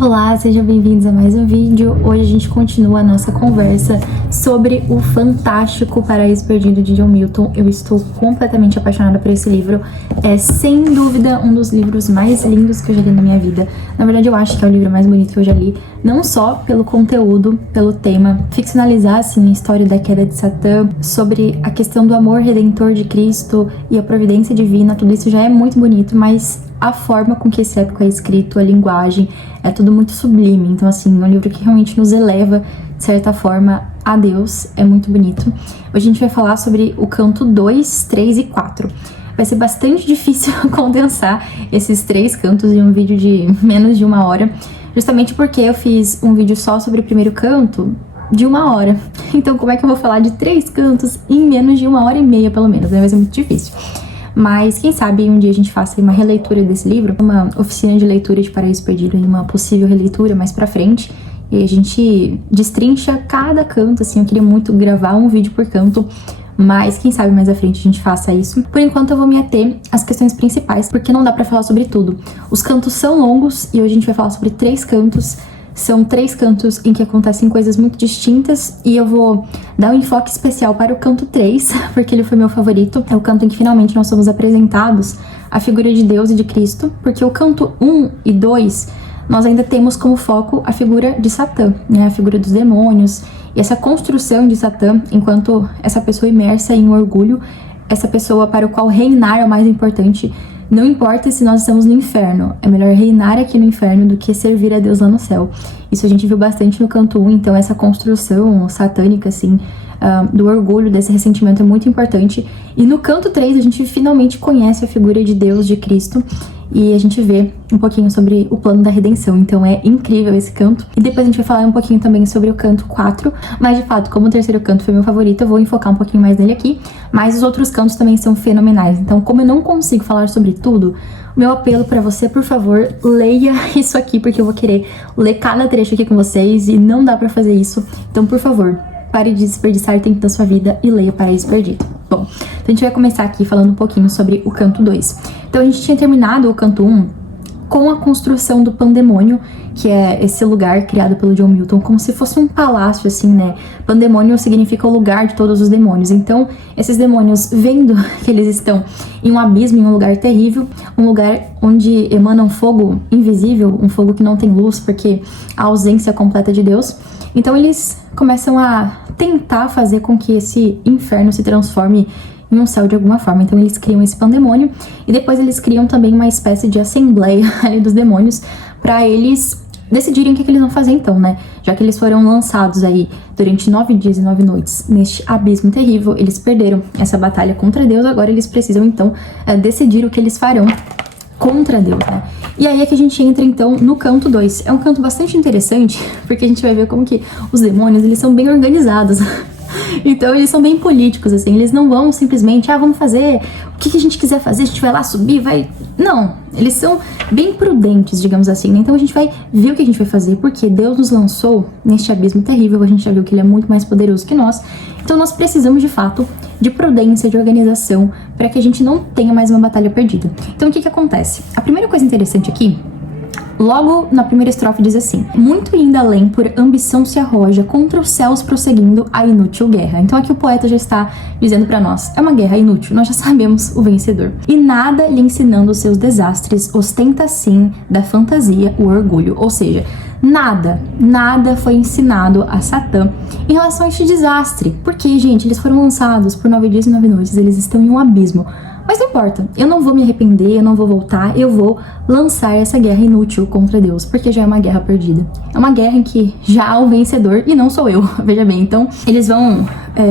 Olá, sejam bem-vindos a mais um vídeo. Hoje a gente continua a nossa conversa sobre o fantástico Paraíso Perdido de John Milton. Eu estou completamente apaixonada por esse livro. É sem dúvida um dos livros mais lindos que eu já li na minha vida. Na verdade, eu acho que é o livro mais bonito que eu já li, não só pelo conteúdo, pelo tema, ficcionalizar assim a história da queda de Satã, sobre a questão do amor redentor de Cristo e a providência divina. Tudo isso já é muito bonito, mas a forma com que esse épico é escrito, a linguagem, é tudo muito sublime. Então, assim, é um livro que realmente nos eleva, de certa forma, a Deus. É muito bonito. Hoje a gente vai falar sobre o canto 2, 3 e 4. Vai ser bastante difícil condensar esses 3 cantos em um vídeo de menos de 1 hora, justamente porque eu fiz um vídeo só sobre o primeiro canto de 1 hora. Então, como é que eu vou falar de 3 cantos em menos de 1h30, pelo menos? Vai ser muito difícil. Mas quem sabe um dia a gente faça uma releitura desse livro, uma oficina de leitura de Paraíso Perdido e uma possível releitura mais pra frente. E a gente destrincha cada canto, assim. Eu queria muito gravar um vídeo por canto, mas quem sabe mais à frente a gente faça isso. Por enquanto eu vou me ater às questões principais, porque não dá pra falar sobre tudo. Os cantos são longos e hoje a gente vai falar sobre 3 cantos. São 3 cantos em que acontecem coisas muito distintas e eu vou dar um enfoque especial para o canto 3, porque ele foi meu favorito. É o canto em que finalmente nós somos apresentados à figura de Deus e de Cristo, porque o canto 1 e 2 nós ainda temos como foco a figura de Satã, né? A figura dos demônios e essa construção de Satã enquanto essa pessoa imersa em orgulho, essa pessoa para o qual reinar é o mais importante. Não importa se nós estamos no inferno, é melhor reinar aqui no inferno do que servir a Deus lá no céu. Isso a gente viu bastante no canto 1, então essa construção satânica, assim, do orgulho, desse ressentimento é muito importante. E no canto 3 a gente finalmente conhece a figura de Deus, de Cristo, e a gente vê um pouquinho sobre o plano da redenção. Então é incrível esse canto. E depois a gente vai falar um pouquinho também sobre o canto 4, mas de fato, como o terceiro canto foi meu favorito, eu vou enfocar um pouquinho mais nele aqui, mas os outros cantos também são fenomenais. Então, como eu não consigo falar sobre tudo, o meu apelo pra você, por favor, leia isso aqui, porque eu vou querer ler cada trecho aqui com vocês e não dá pra fazer isso. Então, por favor, pare de desperdiçar tempo da sua vida e leia Paraíso Perdido. Bom, então a gente vai começar aqui falando um pouquinho sobre o canto 2. Então a gente tinha terminado o canto 1 com a construção do Pandemônio, que é esse lugar criado pelo John Milton, como se fosse um palácio, assim, né? Pandemônio significa o lugar de todos os demônios. Então, esses demônios, vendo que eles estão em um abismo, em um lugar terrível, um lugar onde emana um fogo invisível, um fogo que não tem luz, porque a ausência completa de Deus. Então, eles começam a tentar fazer com que esse inferno se transforme em um céu de alguma forma. Então eles criam esse pandemônio e depois eles criam também uma espécie de assembleia ali dos demônios para eles decidirem o que eles vão fazer então, né? Já que eles foram lançados aí durante 9 dias e 9 noites neste abismo terrível, eles perderam essa batalha contra Deus, agora eles precisam então decidir o que eles farão contra Deus, né? E aí é que a gente entra então no canto 2. É um canto bastante interessante, porque a gente vai ver como que os demônios, eles são bem organizados. Então eles são bem políticos, assim, eles não vão simplesmente, vamos fazer o que a gente quiser fazer, a gente vai lá subir, vai... Não, eles são bem prudentes, digamos assim. Então a gente vai ver o que a gente vai fazer, porque Deus nos lançou neste abismo terrível, a gente já viu que ele é muito mais poderoso que nós. Então nós precisamos, de fato, de prudência, de organização, para que a gente não tenha mais uma batalha perdida. Então o que acontece? A primeira coisa interessante aqui, logo na primeira estrofe diz assim: muito indo além por ambição se arroja, contra os céus prosseguindo a inútil guerra. Então aqui o poeta já está dizendo para nós, é uma guerra inútil, nós já sabemos o vencedor. E nada lhe ensinando os seus desastres, ostenta sim da fantasia o orgulho. Ou seja, nada foi ensinado a Satã em relação a este desastre. Porque, gente, eles foram lançados por 9 dias e 9 noites, eles estão em um abismo. Mas não importa, eu não vou me arrepender, eu não vou voltar, eu vou lançar essa guerra inútil contra Deus, porque já é uma guerra perdida. É uma guerra em que já há o vencedor e não sou eu, veja bem. Então, eles vão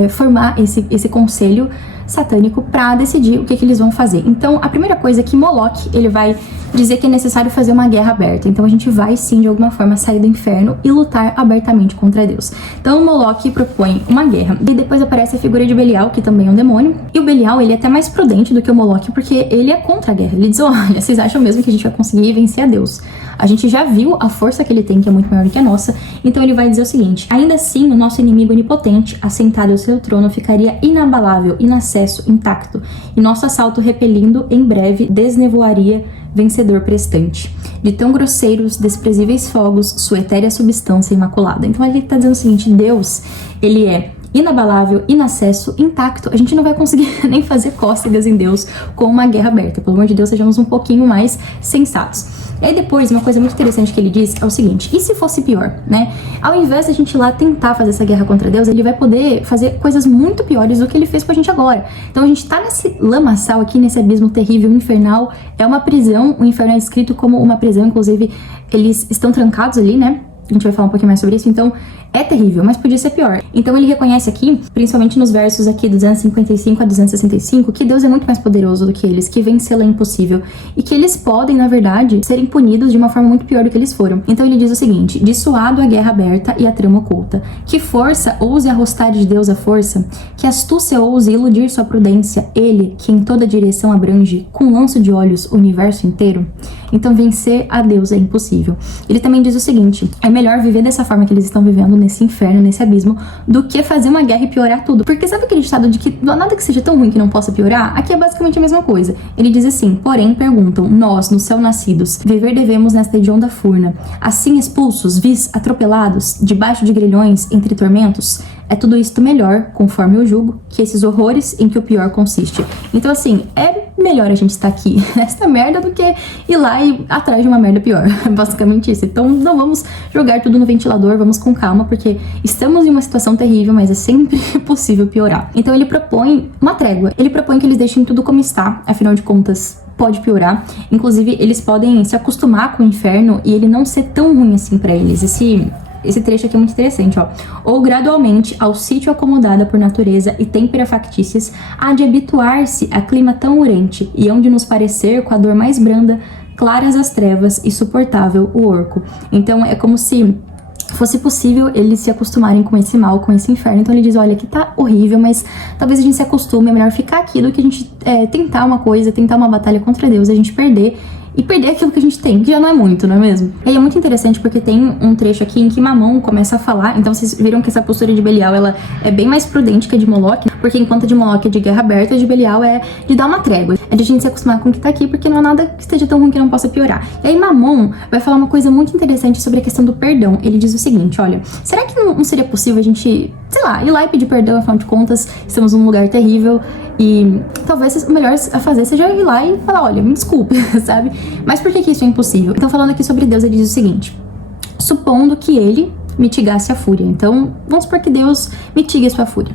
formar esse conselho satânico para decidir o que eles vão fazer. Então, a primeira coisa é que Moloch, ele vai dizer que é necessário fazer uma guerra aberta. Então, a gente vai, sim, de alguma forma, sair do inferno e lutar abertamente contra Deus. Então, Moloch propõe uma guerra. E depois aparece a figura de Belial, que também é um demônio. E o Belial, ele é até mais prudente do que o Moloch, porque ele é contra a guerra. Ele diz, olha, vocês acham mesmo que a gente vai conseguir vencer a Deus? A gente já viu a força que ele tem, que é muito maior do que a nossa. Então, ele vai dizer o seguinte: ainda assim, o nosso inimigo onipotente, assentado ao seu trono, ficaria inabalável, inacerto, acesso intacto, e nosso assalto repelindo em breve desnevoaria vencedor prestante. De tão grosseiros, desprezíveis fogos, sua etérea substância imaculada. Então ele tá dizendo o seguinte, Deus, ele é inabalável, inacesso, intacto. A gente não vai conseguir nem fazer cócegas em Deus com uma guerra aberta. Pelo amor de Deus, sejamos um pouquinho mais sensatos. E aí depois, uma coisa muito interessante que ele diz é o seguinte, e se fosse pior, né? Ao invés de a gente ir lá tentar fazer essa guerra contra Deus, ele vai poder fazer coisas muito piores do que ele fez com a gente agora. Então a gente tá nesse lamaçal aqui, nesse abismo terrível, infernal, é uma prisão, o inferno é escrito como uma prisão, inclusive eles estão trancados ali, né? A gente vai falar um pouquinho mais sobre isso, então é terrível, mas podia ser pior. Então ele reconhece aqui, principalmente nos versos aqui 255 a 265, que Deus é muito mais poderoso do que eles, que vencê-lo é impossível, e que eles podem, na verdade, serem punidos de uma forma muito pior do que eles foram. Então ele diz o seguinte, dissuado a guerra aberta e a trama oculta, que força ouse arrostar de Deus a força, que astúcia ouse iludir sua prudência, ele, que em toda direção abrange, com lanço de olhos, o universo inteiro. Então vencer a Deus é impossível. Ele também diz o seguinte, é melhor viver dessa forma que eles estão vivendo, nesse inferno, nesse abismo, do que fazer uma guerra e piorar tudo. Porque sabe aquele ditado de que não há nada que seja tão ruim que não possa piorar? Aqui é basicamente a mesma coisa. Ele diz assim, porém perguntam, nós, no céu nascidos, viver devemos nesta hedionda furna, assim expulsos, vis, atropelados, debaixo de grilhões, entre tormentos, é tudo isto melhor, conforme eu julgo, que esses horrores em que o pior consiste. Então assim, é melhor a gente estar aqui nessa merda do que ir lá e atrás de uma merda pior. É basicamente isso. Então não vamos jogar tudo no ventilador, vamos com calma, porque estamos em uma situação terrível, mas é sempre possível piorar. Então ele propõe uma trégua. Ele propõe que eles deixem tudo como está, afinal de contas, pode piorar. Inclusive, eles podem se acostumar com o inferno e ele não ser tão ruim assim pra eles. Esse trecho aqui é muito interessante, ó. Ou gradualmente, ao sítio acomodada por natureza e têmpera factícias, há de habituar-se a clima tão urente, e hão de nos parecer, com a dor mais branda, claras as trevas e suportável o orco. Então é como se fosse possível eles se acostumarem com esse mal, com esse inferno. Então ele diz, olha, aqui tá horrível, mas talvez a gente se acostume, é melhor ficar aqui do que a gente tentar uma coisa, tentar uma batalha contra Deus, a gente perder e perder aquilo que a gente tem, que já não é muito, não é mesmo? E aí é muito interessante porque tem um trecho aqui em que Mamon começa a falar, então vocês viram que essa postura de Belial, ela é bem mais prudente que a de Moloque, porque enquanto a de Moloque é de guerra aberta, a de Belial é de dar uma trégua, é de a gente se acostumar com o que tá aqui, porque não é nada que esteja tão ruim que não possa piorar. E aí Mamon vai falar uma coisa muito interessante sobre a questão do perdão. Ele diz o seguinte, olha, será que não seria possível a gente, sei lá, ir lá e pedir perdão, afinal de contas, estamos num lugar terrível, e talvez o melhor a fazer seja ir lá e falar, olha, me desculpe, sabe? Mas por que isso é impossível? Então, falando aqui sobre Deus, ele diz o seguinte, supondo que ele mitigasse a fúria. Então, vamos supor que Deus mitigue a sua fúria.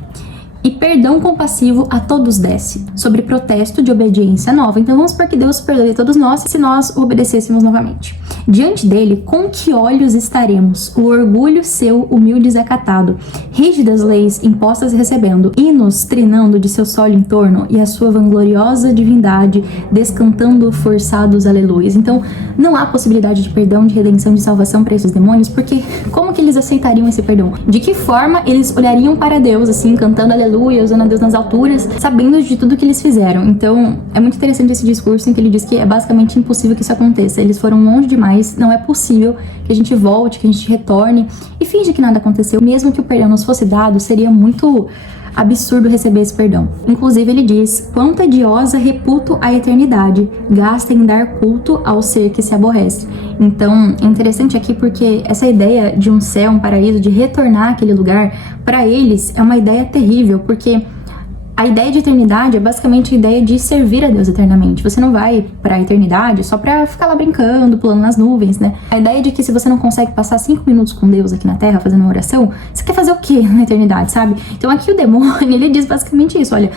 E perdão compassivo a todos desce, sobre protesto de obediência nova. Então vamos supor que Deus perdoe a todos nós se nós o obedecêssemos novamente. Diante dele, com que olhos estaremos? O orgulho seu humilde desacatado, rígidas leis impostas recebendo, hinos trinando de seu solo em torno e a sua vangloriosa divindade descantando forçados aleluias. Então não há possibilidade de perdão, de redenção, de salvação para esses demônios, porque como que eles aceitariam esse perdão? De que forma eles olhariam para Deus assim, cantando aleluia, usando a Deus nas alturas, sabendo de tudo que eles fizeram? Então é muito interessante esse discurso em que ele diz que é basicamente impossível que isso aconteça, eles foram longe demais, não é possível que a gente volte, que a gente retorne e finge que nada aconteceu. Mesmo que o perdão nos fosse dado, seria muito absurdo receber esse perdão. Inclusive ele diz, quão tediosa reputo a eternidade, gasta em dar culto ao ser que se aborrece. Então é interessante aqui porque essa ideia de um céu, um paraíso, de retornar àquele lugar, para eles é uma ideia terrível, porque a ideia de eternidade é basicamente a ideia de servir a Deus eternamente. Você não vai pra eternidade só pra ficar lá brincando, pulando nas nuvens, né? A ideia de que se você não consegue passar 5 minutos com Deus aqui na Terra fazendo uma oração, você quer fazer o quê na eternidade, sabe? Então aqui o demônio, ele diz basicamente isso, olha,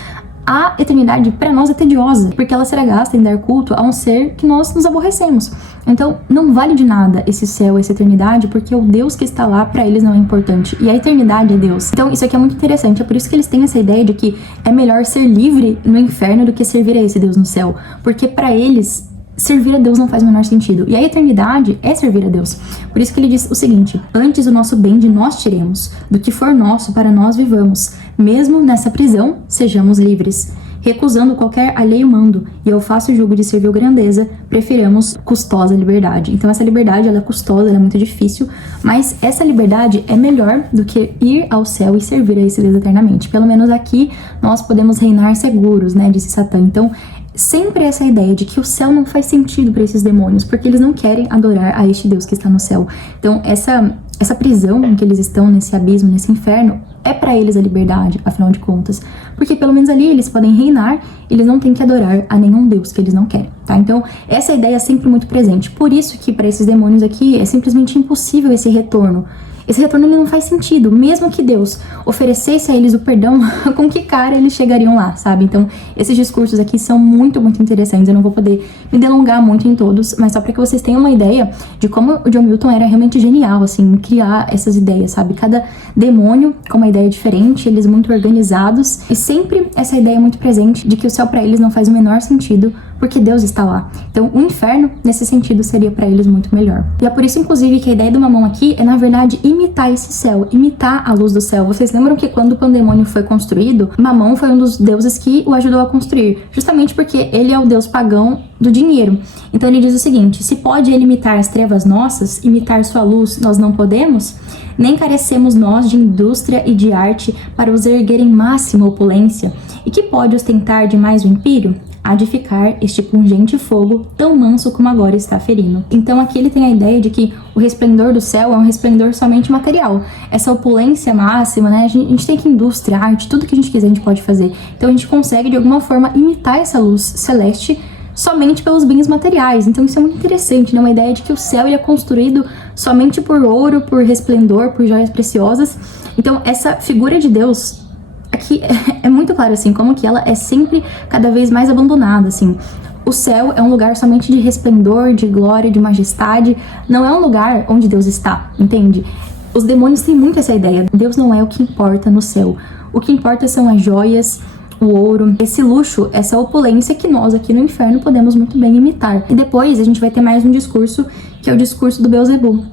a eternidade para nós é tediosa, porque ela será gasta em dar culto a um ser que nós nos aborrecemos. Então não vale de nada esse céu, essa eternidade, porque o Deus que está lá para eles não é importante, e a eternidade é Deus. Então isso aqui é muito interessante, é por isso que eles têm essa ideia de que é melhor ser livre no inferno do que servir a esse Deus no céu, porque para eles servir a Deus não faz o menor sentido. E a eternidade é servir a Deus. Por isso que ele diz o seguinte, antes o nosso bem de nós tiremos, do que for nosso para nós vivamos, mesmo nessa prisão sejamos livres. recusando qualquer alheio mando, e ao fácil jugo de servil grandeza, preferamos custosa liberdade. Então essa liberdade, ela é custosa, ela é muito difícil, mas essa liberdade é melhor do que ir ao céu e servir a esse Deus eternamente. Pelo menos aqui nós podemos reinar seguros, né, disse Satã. Então sempre essa ideia de que o céu não faz sentido para esses demônios, porque eles não querem adorar a este Deus que está no céu. Então essa prisão em que eles estão, nesse abismo, nesse inferno, é para eles a liberdade, afinal de contas. Porque pelo menos ali eles podem reinar, eles não têm que adorar a nenhum Deus que eles não querem, tá? Então essa ideia é sempre muito presente. Por isso que para esses demônios aqui é simplesmente impossível esse retorno. Esse retorno ele não faz sentido, mesmo que Deus oferecesse a eles o perdão, com que cara eles chegariam lá, sabe? Então, esses discursos aqui são muito, muito interessantes. Eu não vou poder me delongar muito em todos, mas só para que vocês tenham uma ideia de como o John Milton era realmente genial, assim, em criar essas ideias, sabe? Cada demônio com uma ideia diferente, eles muito organizados, e sempre essa ideia muito presente de que o céu para eles não faz o menor sentido, porque Deus está lá. Então, o inferno, nesse sentido, seria para eles muito melhor. E é por isso, inclusive, que a ideia do Mamon aqui é, na verdade, imitar esse céu, imitar a luz do céu. Vocês lembram que quando o pandemônio foi construído, Mamon foi um dos deuses que o ajudou a construir, justamente porque ele é o deus pagão do dinheiro. Então ele diz o seguinte: se pode ele imitar as trevas nossas, imitar sua luz, nós não podemos? Nem carecemos nós de indústria e de arte para os erguer em máxima opulência? E que pode ostentar demais o império? Há de ficar este pungente fogo tão manso como agora está ferindo. Então aqui ele tem a ideia de que o resplendor do céu é um resplendor somente material. Essa opulência máxima, né? A gente tem que indústria, arte, tudo que a gente quiser a gente pode fazer. Então a gente consegue de alguma forma imitar essa luz celeste somente pelos bens materiais. Então isso é muito interessante, né? Uma ideia de que o céu ele é construído somente por ouro, por resplendor, por joias preciosas. Então essa figura de Deus aqui é muito claro, assim, como que ela é sempre cada vez mais abandonada, assim. O céu é um lugar somente de resplendor, de glória, de majestade. Não é um lugar onde Deus está, entende? Os demônios têm muito essa ideia. Deus não é o que importa no céu. O que importa são as joias, o ouro, esse luxo, essa opulência que nós aqui no inferno podemos muito bem imitar. E depois a gente vai ter mais um discurso, que é o discurso do Beelzebub,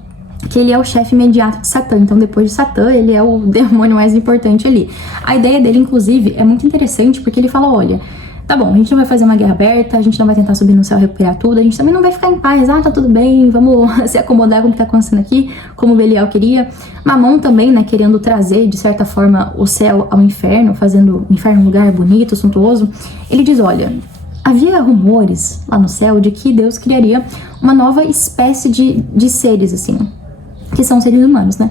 que ele é o chefe imediato de Satã. Então depois de Satã, ele é o demônio mais importante ali. A ideia dele, inclusive, é muito interessante, porque ele fala, olha, tá bom, a gente não vai fazer uma guerra aberta, a gente não vai tentar subir no céu e recuperar tudo, a gente também não vai ficar em paz, tá tudo bem, vamos se acomodar com o que tá acontecendo aqui, como Belial queria. Mamon também, né, querendo trazer, de certa forma, o céu ao inferno, fazendo o inferno um lugar bonito, suntuoso. Ele diz, olha, havia rumores lá no céu de que Deus criaria uma nova espécie de seres, assim, que são seres humanos, né?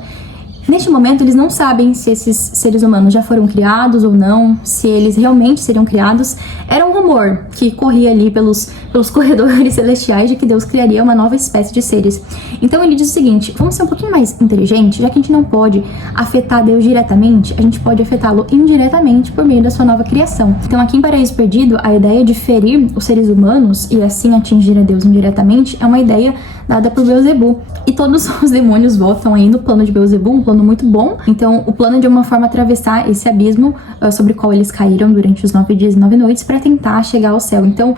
Neste momento, eles não sabem se esses seres humanos já foram criados ou não, se eles realmente seriam criados. Era um rumor que corria ali pelos corredores celestiais de que Deus criaria uma nova espécie de seres. Então ele diz o seguinte, vamos ser um pouquinho mais inteligentes, já que a gente não pode afetar Deus diretamente, a gente pode afetá-lo indiretamente por meio da sua nova criação. Então aqui em Paraíso Perdido, a ideia de ferir os seres humanos e assim atingir a Deus indiretamente é uma ideia dada por Beelzebub. E todos os demônios votam aí no plano de Beelzebub, um plano muito bom. Então, o plano é de uma forma atravessar esse abismo sobre o qual eles caíram durante os 9 dias e 9 noites para tentar chegar ao céu. Então,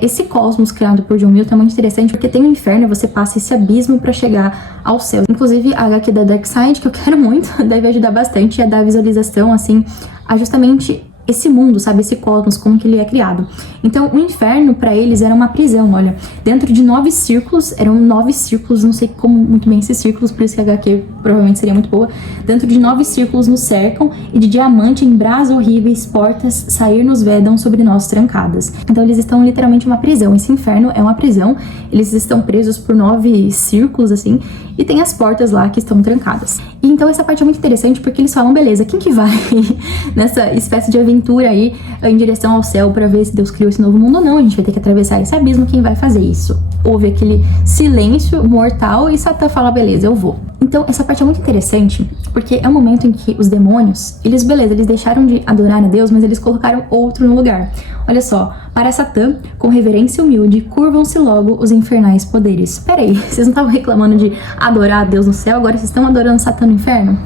esse cosmos criado por John Milton é muito interessante, porque tem o inferno e você passa esse abismo para chegar ao céu. Inclusive, a HQ da Darkseid, que eu quero muito, deve ajudar bastante a dar visualização, assim, a justamente esse mundo, sabe, esse cosmos, como que ele é criado. Então, o inferno, para eles, era uma prisão, olha, dentro de 9 círculos, eram 9 círculos, não sei como muito bem esses círculos, por isso que a HQ provavelmente seria muito boa, dentro de 9 círculos nos cercam, e de diamante em brasa horríveis, portas sair nos vedam sobre nós trancadas. Então, eles estão literalmente em uma prisão, esse inferno é uma prisão, eles estão presos por 9 círculos, assim, e tem as portas lá que estão trancadas. E então, essa parte é muito interessante, porque eles falam, beleza, quem que vai nessa espécie de aventura aí em direção ao céu para ver se Deus criou esse novo mundo ou não? A gente vai ter que atravessar esse abismo, quem vai fazer isso? Houve aquele silêncio mortal e Satã fala, beleza, eu vou. Então essa parte é muito interessante, porque é um momento em que os demônios, eles deixaram de adorar a Deus, mas eles colocaram outro no lugar. Olha só, para Satã, com reverência humilde, curvam-se logo os infernais poderes. Peraí, vocês não estavam reclamando de adorar a Deus no céu, agora vocês estão adorando Satã no inferno?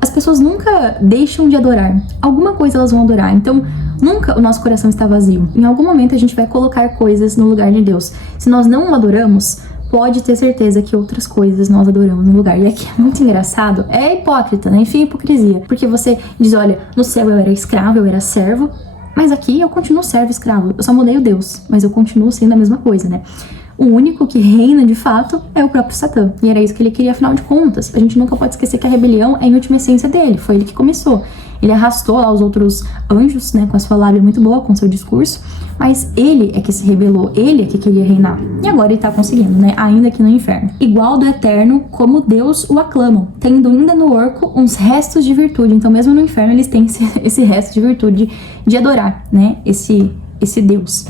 As pessoas nunca deixam de adorar. Alguma coisa elas vão adorar. Então, nunca o nosso coração está vazio. Em algum momento a gente vai colocar coisas no lugar de Deus. Se nós não o adoramos, pode ter certeza que outras coisas nós adoramos no lugar. E aqui é muito engraçado. É hipócrita, né? Enfim, hipocrisia. Porque você diz, olha, no céu eu era escravo, eu era servo. Mas aqui eu continuo servo escravo, eu só mudei o Deus, mas eu continuo sendo a mesma coisa, né? O único que reina de fato é o próprio Satã. E era isso que ele queria, afinal de contas. A gente nunca pode esquecer que a rebelião é em última essência dele, foi ele que começou. Ele arrastou lá os outros anjos, né, com a sua lábia muito boa, com seu discurso, mas ele é que se rebelou, ele é que queria reinar. E agora ele tá conseguindo, né, ainda que no inferno. Igual do eterno, como Deus o aclamam, tendo ainda no orco uns restos de virtude. Então mesmo no inferno eles têm esse resto de virtude de adorar, né, esse Deus.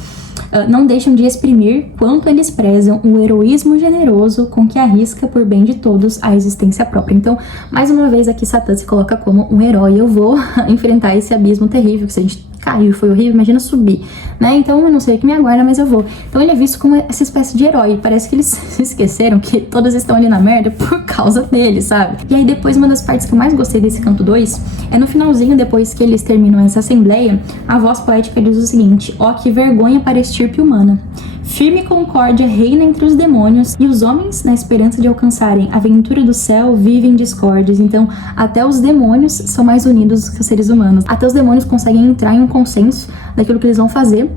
Não deixam de exprimir quanto eles prezam o heroísmo generoso com que arrisca por bem de todos a existência própria. Então, mais uma vez aqui Satã se coloca como um herói. Eu vou enfrentar esse abismo terrível, que se a gente caiu e foi horrível, imagina subir, né? Então eu não sei o que me aguarda, mas eu vou. Então ele é visto como essa espécie de herói. Parece que eles se esqueceram que todas estão ali na merda por causa dele, sabe? E aí depois, uma das partes que eu mais gostei desse canto 2 é no finalzinho, depois que eles terminam essa assembleia, a voz poética diz o seguinte: ó, que vergonha para a estirpe humana. Firme concórdia reina entre os demônios, e os homens, na esperança de alcançarem a ventura do céu, vivem discórdias. Então, até os demônios são mais unidos que os seres humanos. Até os demônios conseguem entrar em um consenso daquilo que eles vão fazer,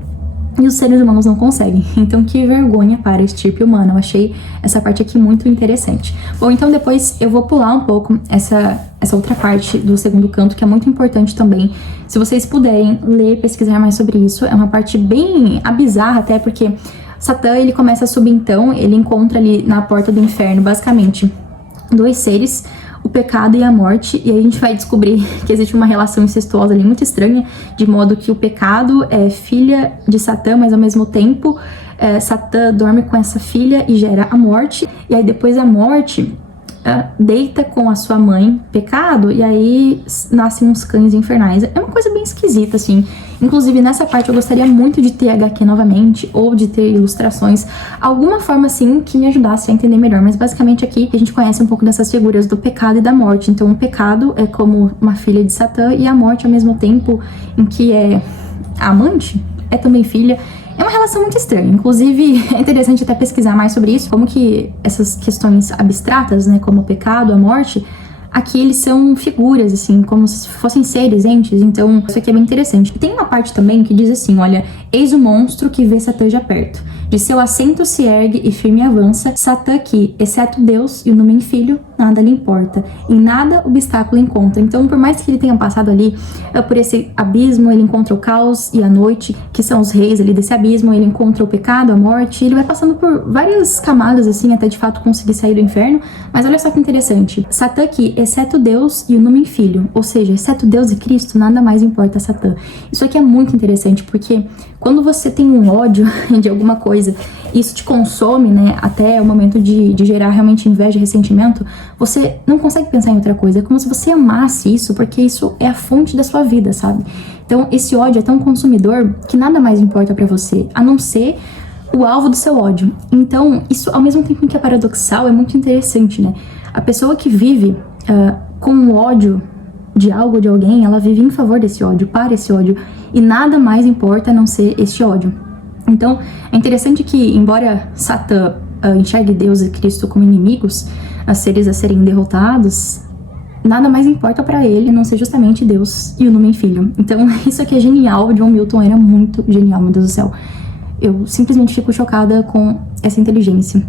e os seres humanos não conseguem. Então, que vergonha para a estirpe humana. Eu achei essa parte aqui muito interessante. Bom, então depois eu vou pular um pouco essa outra parte do segundo canto, que é muito importante também. Se vocês puderem ler, pesquisar mais sobre isso, é uma parte bem bizarra até, porque Satã, ele começa a subir então, ele encontra ali na porta do inferno, basicamente, dois seres, o pecado e a morte, e aí a gente vai descobrir que existe uma relação incestuosa ali muito estranha, de modo que o pecado é filha de Satã, mas ao mesmo tempo Satã dorme com essa filha e gera a morte, e aí depois a morte deita com a sua mãe, pecado, e aí nascem uns cães infernais. É uma coisa bem esquisita, assim. Inclusive, nessa parte eu gostaria muito de ter HQ novamente, ou de ter ilustrações, alguma forma, assim, que me ajudasse a entender melhor. Mas basicamente aqui a gente conhece um pouco dessas figuras do pecado e da morte. Então o pecado é como uma filha de Satã, e a morte, ao mesmo tempo em que é a amante, é também filha. É uma relação muito estranha. Inclusive, é interessante até pesquisar mais sobre isso, como que essas questões abstratas, né, como o pecado, a morte, aqui eles são figuras, assim, como se fossem seres, entes. Então, isso aqui é bem interessante. E tem uma parte também que diz assim, olha: eis o monstro que vê Satã já perto. De seu assento se ergue e firme avança. Satã que, exceto Deus e o nome filho, nada lhe importa. Em nada obstáculo encontra. Então, por mais que ele tenha passado ali por esse abismo, ele encontra o caos e a noite, que são os reis ali desse abismo. Ele encontra o pecado, a morte. Ele vai passando por várias camadas, assim, até de fato conseguir sair do inferno. Mas olha só que interessante. Satã que, exceto Deus e o nome filho. Ou seja, exceto Deus e Cristo, nada mais importa a Satã. Isso aqui é muito interessante, porque quando você tem um ódio de alguma coisa, isso te consome, né, até o momento de gerar realmente inveja e ressentimento, você não consegue pensar em outra coisa. É como se você amasse isso, porque isso é a fonte da sua vida, sabe? Então, esse ódio é tão consumidor que nada mais importa pra você, a não ser o alvo do seu ódio. Então, isso, ao mesmo tempo que é paradoxal, é muito interessante, né? A pessoa que vive com ódio de algo, de alguém, ela vive em favor desse ódio, para esse ódio, e nada mais importa a não ser este ódio. Então, é interessante que, embora Satã enxergue Deus e Cristo como inimigos, seres a serem derrotados, nada mais importa pra ele a não ser justamente Deus e o nome filho. Então, isso aqui é genial. O John Milton era muito genial, meu Deus do céu. Eu simplesmente fico chocada com essa inteligência.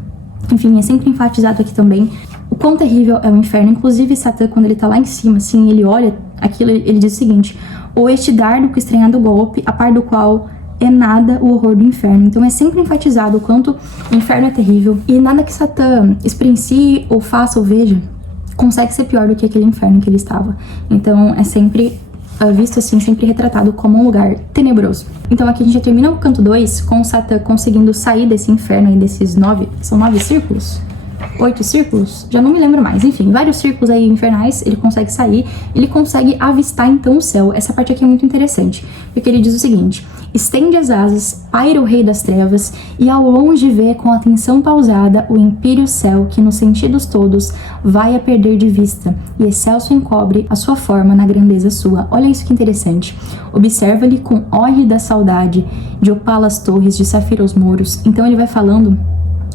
Enfim, é sempre enfatizado aqui também o quão terrível é o inferno. Inclusive, Satã, quando ele tá lá em cima, assim, ele olha aquilo, ele diz o seguinte: ou este dardo que estranhado golpe, a par do qual é nada o horror do inferno. Então é sempre enfatizado o quanto o inferno é terrível, e nada que Satã experiencie ou faça ou veja consegue ser pior do que aquele inferno que ele estava. Então é sempre visto assim, sempre retratado como um lugar tenebroso. Então aqui a gente já termina o canto 2 com Satã conseguindo sair desse inferno aí, desses 9, são 9 círculos? 8 círculos? Já não me lembro mais. Enfim, vários círculos aí infernais, ele consegue sair, ele consegue avistar então o céu. Essa parte aqui é muito interessante, porque ele diz o seguinte: estende as asas, paira o rei das trevas, e ao longe vê com atenção pausada o impírio céu que nos sentidos todos vai a perder de vista, e excelso encobre a sua forma na grandeza sua. Olha isso que interessante. Observa-lhe com hórrida saudade, de opala as torres, de safira os muros. Então ele vai falando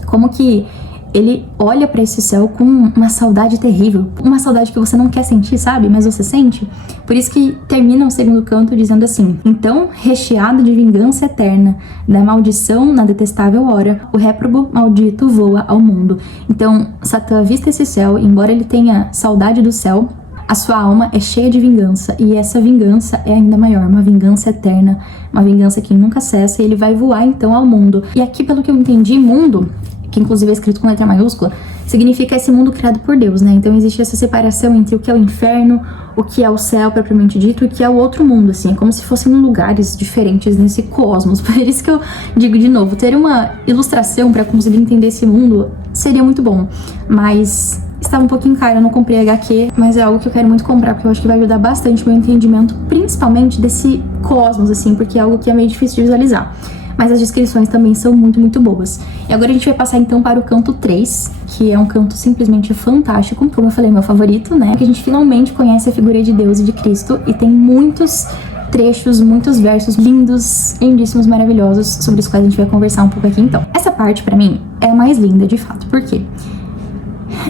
como que ele olha pra esse céu com uma saudade terrível, uma saudade que você não quer sentir, sabe? Mas você sente. Por isso que termina o segundo canto dizendo assim: então, recheado de vingança eterna, da maldição na detestável hora, o réprobo maldito voa ao mundo. Então, Satã avista esse céu, embora ele tenha saudade do céu, a sua alma é cheia de vingança, e essa vingança é ainda maior, uma vingança eterna, uma vingança que nunca cessa, e ele vai voar então ao mundo. E aqui, pelo que eu entendi, mundo, que inclusive é escrito com letra maiúscula, significa esse mundo criado por Deus, né? Então existe essa separação entre o que é o inferno, o que é o céu propriamente dito, e o que é o outro mundo, assim, é como se fossem lugares diferentes nesse cosmos. Por isso que eu digo de novo, ter uma ilustração para conseguir entender esse mundo seria muito bom, mas estava um pouquinho caro, eu não comprei HQ, mas é algo que eu quero muito comprar, porque eu acho que vai ajudar bastante o meu entendimento, principalmente desse cosmos, assim, porque é algo que é meio difícil de visualizar. Mas as descrições também são muito, muito boas. E agora a gente vai passar então para o canto 3, que é um canto simplesmente fantástico, como eu falei, meu favorito, né? Que a gente finalmente conhece a figura de Deus e de Cristo, e tem muitos trechos, muitos versos lindos, lindíssimos, maravilhosos, sobre os quais a gente vai conversar um pouco aqui então. Essa parte, pra mim, é a mais linda, de fato. Por quê?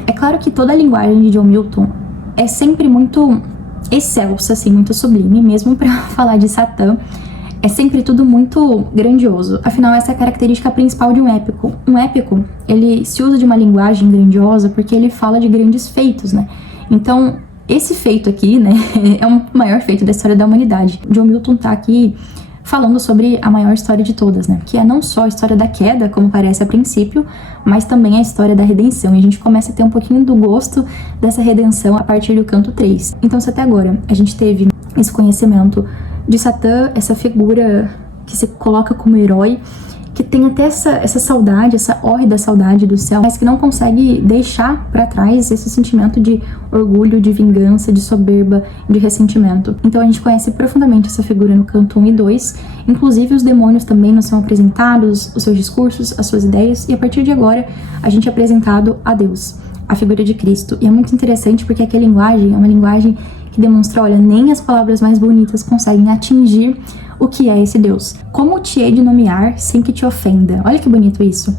É claro que toda a linguagem de John Milton é sempre muito excelsa, assim, muito sublime, mesmo pra falar de Satã. É sempre tudo muito grandioso. Afinal, essa é a característica principal de um épico. Um épico, ele se usa de uma linguagem grandiosa porque ele fala de grandes feitos, né? Então, esse feito aqui, né, é o maior feito da história da humanidade. John Milton tá aqui falando sobre a maior história de todas, né? Que é não só a história da queda, como parece a princípio, mas também a história da redenção. E a gente começa a ter um pouquinho do gosto dessa redenção a partir do canto 3. Então, se até agora a gente teve esse conhecimento de Satã, essa figura que se coloca como herói, que tem até essa saudade, essa hórrida saudade do céu, mas que não consegue deixar pra trás esse sentimento de orgulho, de vingança, de soberba, de ressentimento. Então a gente conhece profundamente essa figura no canto 1 e 2, inclusive os demônios também nos são apresentados, os seus discursos, as suas ideias, e a partir de agora a gente é apresentado a Deus, a figura de Cristo. E é muito interessante porque aqui a linguagem é uma linguagem que demonstra, olha, nem as palavras mais bonitas conseguem atingir o que é esse Deus. Como te hei de nomear sem que te ofenda? Olha que bonito isso.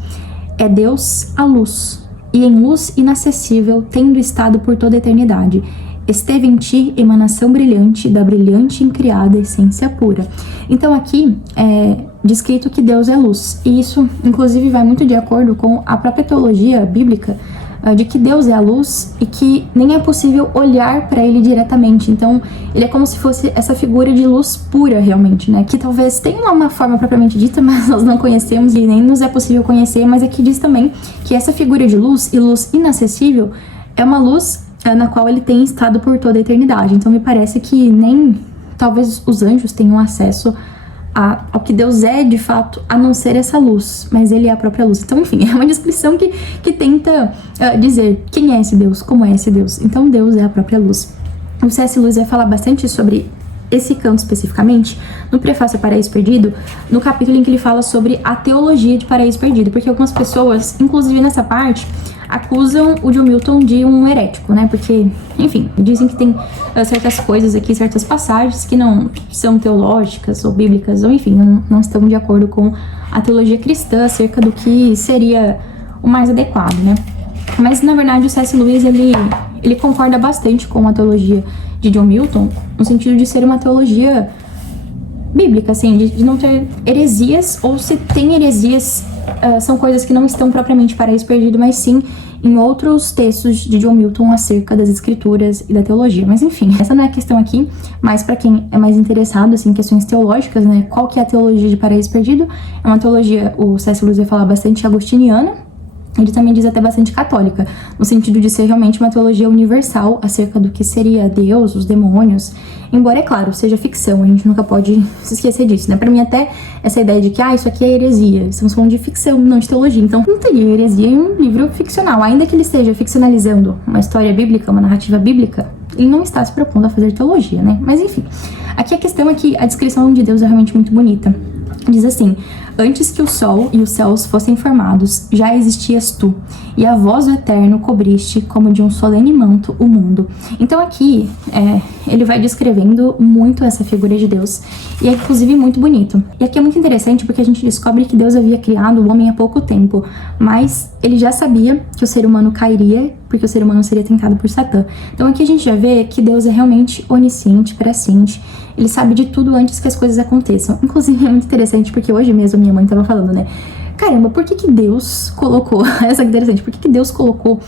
É Deus a luz, e em luz inacessível, tendo estado por toda a eternidade. Esteve em ti emanação brilhante da brilhante incriada essência pura. Então aqui é descrito que Deus é luz, e isso inclusive vai muito de acordo com a própria teologia bíblica, de que Deus é a luz e que nem é possível olhar para ele diretamente. Então, ele é como se fosse essa figura de luz pura, realmente, né? Que talvez tenha uma forma propriamente dita, mas nós não conhecemos e nem nos é possível conhecer, mas aqui diz também que essa figura de luz e luz inacessível é uma luz na qual ele tem estado por toda a eternidade. Então, me parece que nem talvez os anjos tenham acesso ao que Deus é de fato, a não ser essa luz, mas ele é a própria luz. Então, enfim, é uma descrição que tenta dizer quem é esse Deus, como é esse Deus. Então, Deus é a própria luz. O C.S. Lewis vai falar bastante sobre esse canto especificamente no Prefácio a Paraíso Perdido, no capítulo em que ele fala sobre a teologia de Paraíso Perdido, porque algumas pessoas, inclusive nessa parte, acusam o John Milton de um herético, né? Porque, enfim, dizem que tem certas coisas aqui, certas passagens que não são teológicas ou bíblicas, ou enfim, não estão de acordo com a teologia cristã acerca do que seria o mais adequado, né? Mas, na verdade, o C.S. Lewis, ele concorda bastante com a teologia de John Milton, no sentido de ser uma teologia bíblica, assim, de não ter heresias, ou se tem heresias, são coisas que não estão propriamente Paraíso Perdido, mas sim em outros textos de John Milton acerca das escrituras e da teologia. Mas enfim, essa não é a questão aqui, mas para quem é mais interessado assim, em questões teológicas, né, qual que é a teologia de Paraíso Perdido? É uma teologia, o C.S. Lewis vai falar bastante agostiniana, ele também diz até bastante católica, no sentido de ser realmente uma teologia universal acerca do que seria Deus, os demônios, embora, é claro, seja ficção, a gente nunca pode se esquecer disso, né? Pra mim, até essa ideia de que, isso aqui é heresia, estamos falando de ficção, não de teologia, então não teria heresia em um livro ficcional, ainda que ele esteja ficcionalizando uma história bíblica, uma narrativa bíblica, ele não está se propondo a fazer teologia, né? Mas enfim, aqui a questão é que a descrição de Deus é realmente muito bonita. Diz assim, Antes que o sol e os céus fossem formados, já existias tu, e a voz do Eterno cobriste como de um solene manto o mundo. Então aqui, ele vai descrevendo muito essa figura de Deus, e é inclusive muito bonito. E aqui é muito interessante porque a gente descobre que Deus havia criado o homem há pouco tempo, mas ele já sabia que o ser humano cairia, porque o ser humano seria tentado por Satã. Então aqui a gente já vê que Deus é realmente onisciente, presciente. Ele sabe de tudo antes que as coisas aconteçam. Inclusive é muito interessante porque hoje mesmo minha mãe tava falando, né? Caramba, por que Deus colocou... Essa é interessante. Por que Deus colocou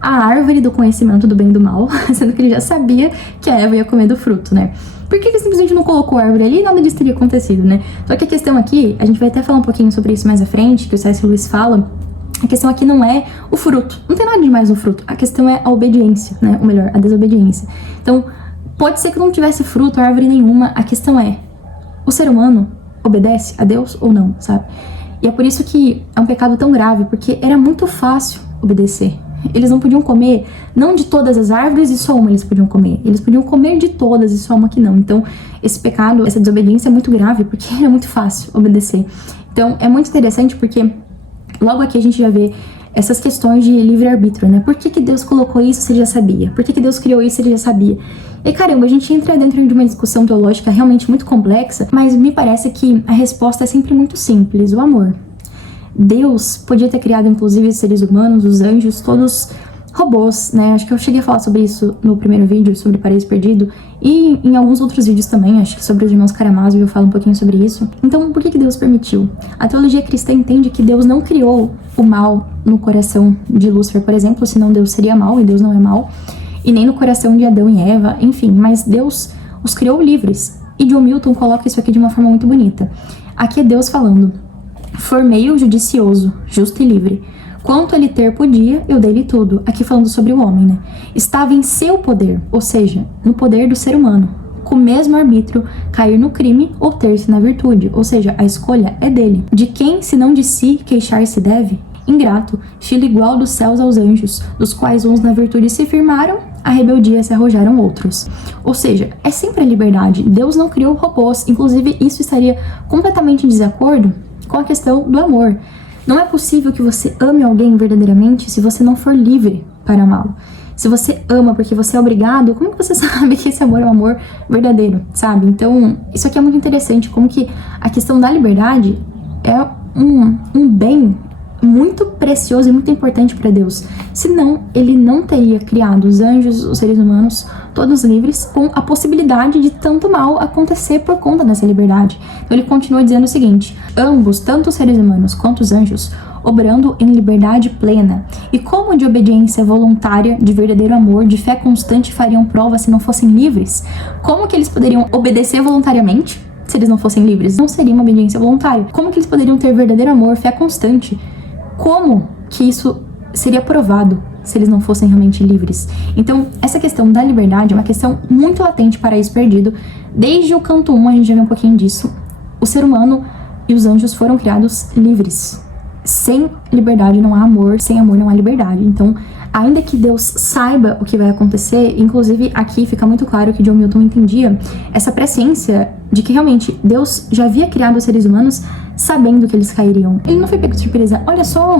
a árvore do conhecimento do bem e do mal, sendo que ele já sabia que a Eva ia comer do fruto, né? Por que ele simplesmente não colocou a árvore ali e nada disso teria acontecido, né? Só que a questão aqui, a gente vai até falar um pouquinho sobre isso mais à frente, que o C.S. Lewis fala. A questão aqui não é o fruto. Não tem nada demais no fruto. A questão é a obediência, né? Ou melhor, a desobediência. Então, pode ser que não tivesse fruto, árvore nenhuma. A questão é, o ser humano obedece a Deus ou não, sabe? E é por isso que é um pecado tão grave, porque era muito fácil obedecer. Eles não podiam comer, não de todas as árvores e só uma eles podiam comer. Eles podiam comer de todas e só uma que não. Então, esse pecado, essa desobediência é muito grave, porque era muito fácil obedecer. Então, é muito interessante porque logo aqui a gente já vê essas questões de livre-arbítrio, né? Por que Deus colocou isso se ele já sabia? Por que Deus criou isso se ele já sabia? E caramba, a gente entra dentro de uma discussão teológica realmente muito complexa, mas me parece que a resposta é sempre muito simples, o amor. Deus podia ter criado inclusive os seres humanos, os anjos, todos robôs, né? Acho que eu cheguei a falar sobre isso no primeiro vídeo, sobre o Paraíso Perdido, e em alguns outros vídeos também, acho que sobre os irmãos Karamazov eu falo um pouquinho sobre isso. Então, por que Deus permitiu? A teologia cristã entende que Deus não criou o mal no coração de Lúcifer, por exemplo, senão Deus seria mal, e Deus não é mal, e nem no coração de Adão e Eva, enfim, mas Deus os criou livres. E John Milton coloca isso aqui de uma forma muito bonita. Aqui é Deus falando: formei-o judicioso, justo e livre. Quanto ele ter podia, eu dei-lhe tudo. Aqui falando sobre o homem, né? Estava em seu poder, ou seja, no poder do ser humano, com o mesmo arbítrio, cair no crime ou ter-se na virtude, ou seja, a escolha é dele. De quem, se não de si, queixar-se deve? Ingrato, filho igual dos céus aos anjos, dos quais uns na virtude se firmaram, a rebeldia se arrojaram outros. Ou seja, é sempre a liberdade. Deus não criou robôs, inclusive isso estaria completamente em desacordo com a questão do amor. Não é possível que você ame alguém verdadeiramente se você não for livre para amá-lo. Se você ama porque você é obrigado, como que você sabe que esse amor é um amor verdadeiro, sabe? Então, isso aqui é muito interessante, como que a questão da liberdade é um bem muito precioso e muito importante para Deus. Senão, ele não teria criado os anjos, os seres humanos, todos livres, com a possibilidade de tanto mal acontecer por conta dessa liberdade. Então, ele continua dizendo o seguinte: ambos, tanto os seres humanos quanto os anjos, obrando em liberdade plena, e como de obediência voluntária, de verdadeiro amor, de fé constante fariam prova se não fossem livres? Como que eles poderiam obedecer voluntariamente se eles não fossem livres? Não seria uma obediência voluntária. Como que eles poderiam ter verdadeiro amor, fé constante? Como que isso seria provado se eles não fossem realmente livres? Então, essa questão da liberdade é uma questão muito latente para Paraíso Perdido. Desde o canto 1 a gente já vê um pouquinho disso. O ser humano e os anjos foram criados livres. Sem liberdade não há amor, sem amor não há liberdade. Então, ainda que Deus saiba o que vai acontecer, inclusive aqui fica muito claro que John Milton entendia essa presciência de que realmente Deus já havia criado os seres humanos sabendo que eles cairiam. Ele não foi pego de surpresa. Olha só,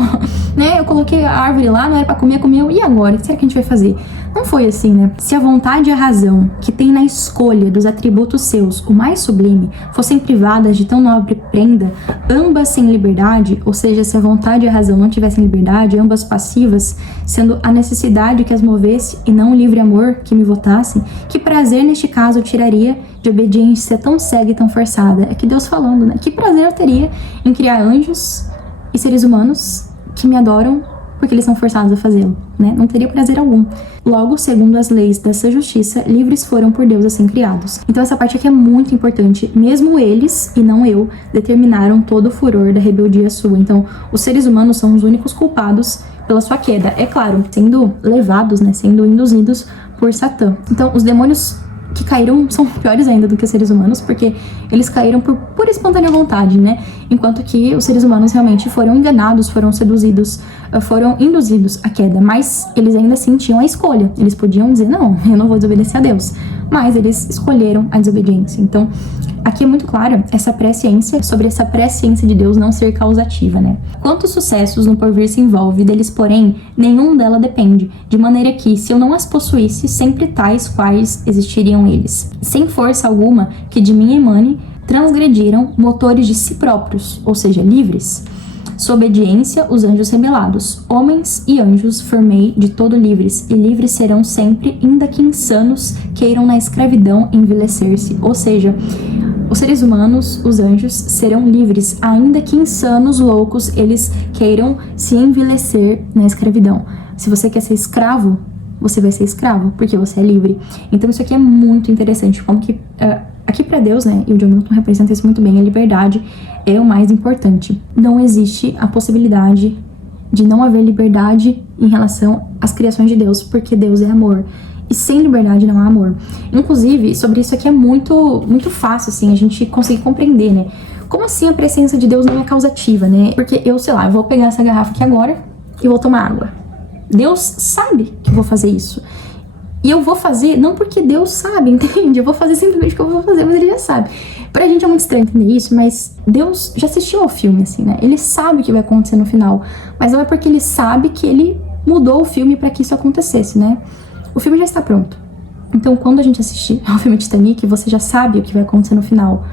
né, eu coloquei a árvore lá, não era pra comer, comeu, e agora? O que será que a gente vai fazer? Não foi assim, né? Se a vontade e a razão que tem na escolha dos atributos seus, o mais sublime, fossem privadas de tão nobre prenda, ambas sem liberdade, ou seja, se a vontade e a razão não tivessem liberdade, ambas passivas, sendo a necessidade que as movesse e não o livre amor que me votasse, que prazer neste caso eu tiraria de obediência tão cega e tão forçada? É que Deus falando, né? Que prazer eu teria em criar anjos e seres humanos que me adoram porque eles são forçados a fazê-lo, né? Não teria prazer algum. Logo, segundo as leis dessa justiça, livres foram por Deus assim criados. Então essa parte aqui é muito importante. Mesmo eles, e não eu, determinaram todo o furor da rebeldia sua. Então, os seres humanos são os únicos culpados pela sua queda. É claro, sendo levados, né? Sendo induzidos por Satã. Então, os demônios que caíram são piores ainda do que os seres humanos, porque eles caíram por pura espontânea vontade, né? Enquanto que os seres humanos realmente foram enganados, foram seduzidos, foram induzidos à queda, mas eles ainda assim tinham a escolha. Eles podiam dizer, não, eu não vou desobedecer a Deus, mas eles escolheram a desobediência. Então, aqui é muito clara essa presciência, sobre essa presciência de Deus não ser causativa, né? Quantos sucessos no porvir se envolve, deles, porém, nenhum dela depende, de maneira que, se eu não as possuísse, sempre tais quais existiriam eles. Sem força alguma que de mim emane, transgrediram motores de si próprios, ou seja, livres. Sob obediência, os anjos rebelados. Homens e anjos formei de todo livres, e livres serão sempre, ainda que insanos queiram na escravidão envelhecer-se. Ou seja, os seres humanos, os anjos, serão livres, ainda que insanos, loucos, eles queiram se envelhecer na escravidão. Se você quer ser escravo, você vai ser escravo, porque você é livre. Então isso aqui é muito interessante, como que... aqui para Deus, né, e o John Milton representa isso muito bem, a liberdade é o mais importante. Não existe a possibilidade de não haver liberdade em relação às criações de Deus, porque Deus é amor. E sem liberdade não há amor. Inclusive, sobre isso aqui é muito fácil, assim, a gente conseguir compreender, né? Como assim a presença de Deus não é causativa, né? Porque eu, sei lá, eu vou pegar essa garrafa aqui agora e vou tomar água. Deus sabe que eu vou fazer isso. E eu vou fazer, não porque Deus sabe, entende? Eu vou fazer simplesmente o que eu vou fazer, mas ele já sabe. Pra gente é muito estranho entender isso, mas Deus já assistiu ao filme, assim, né? Ele sabe o que vai acontecer no final. Mas não é porque ele sabe que ele mudou o filme pra que isso acontecesse, né? O filme já está pronto. Então, quando a gente assistir ao filme Titanic, você já sabe o que vai acontecer no final.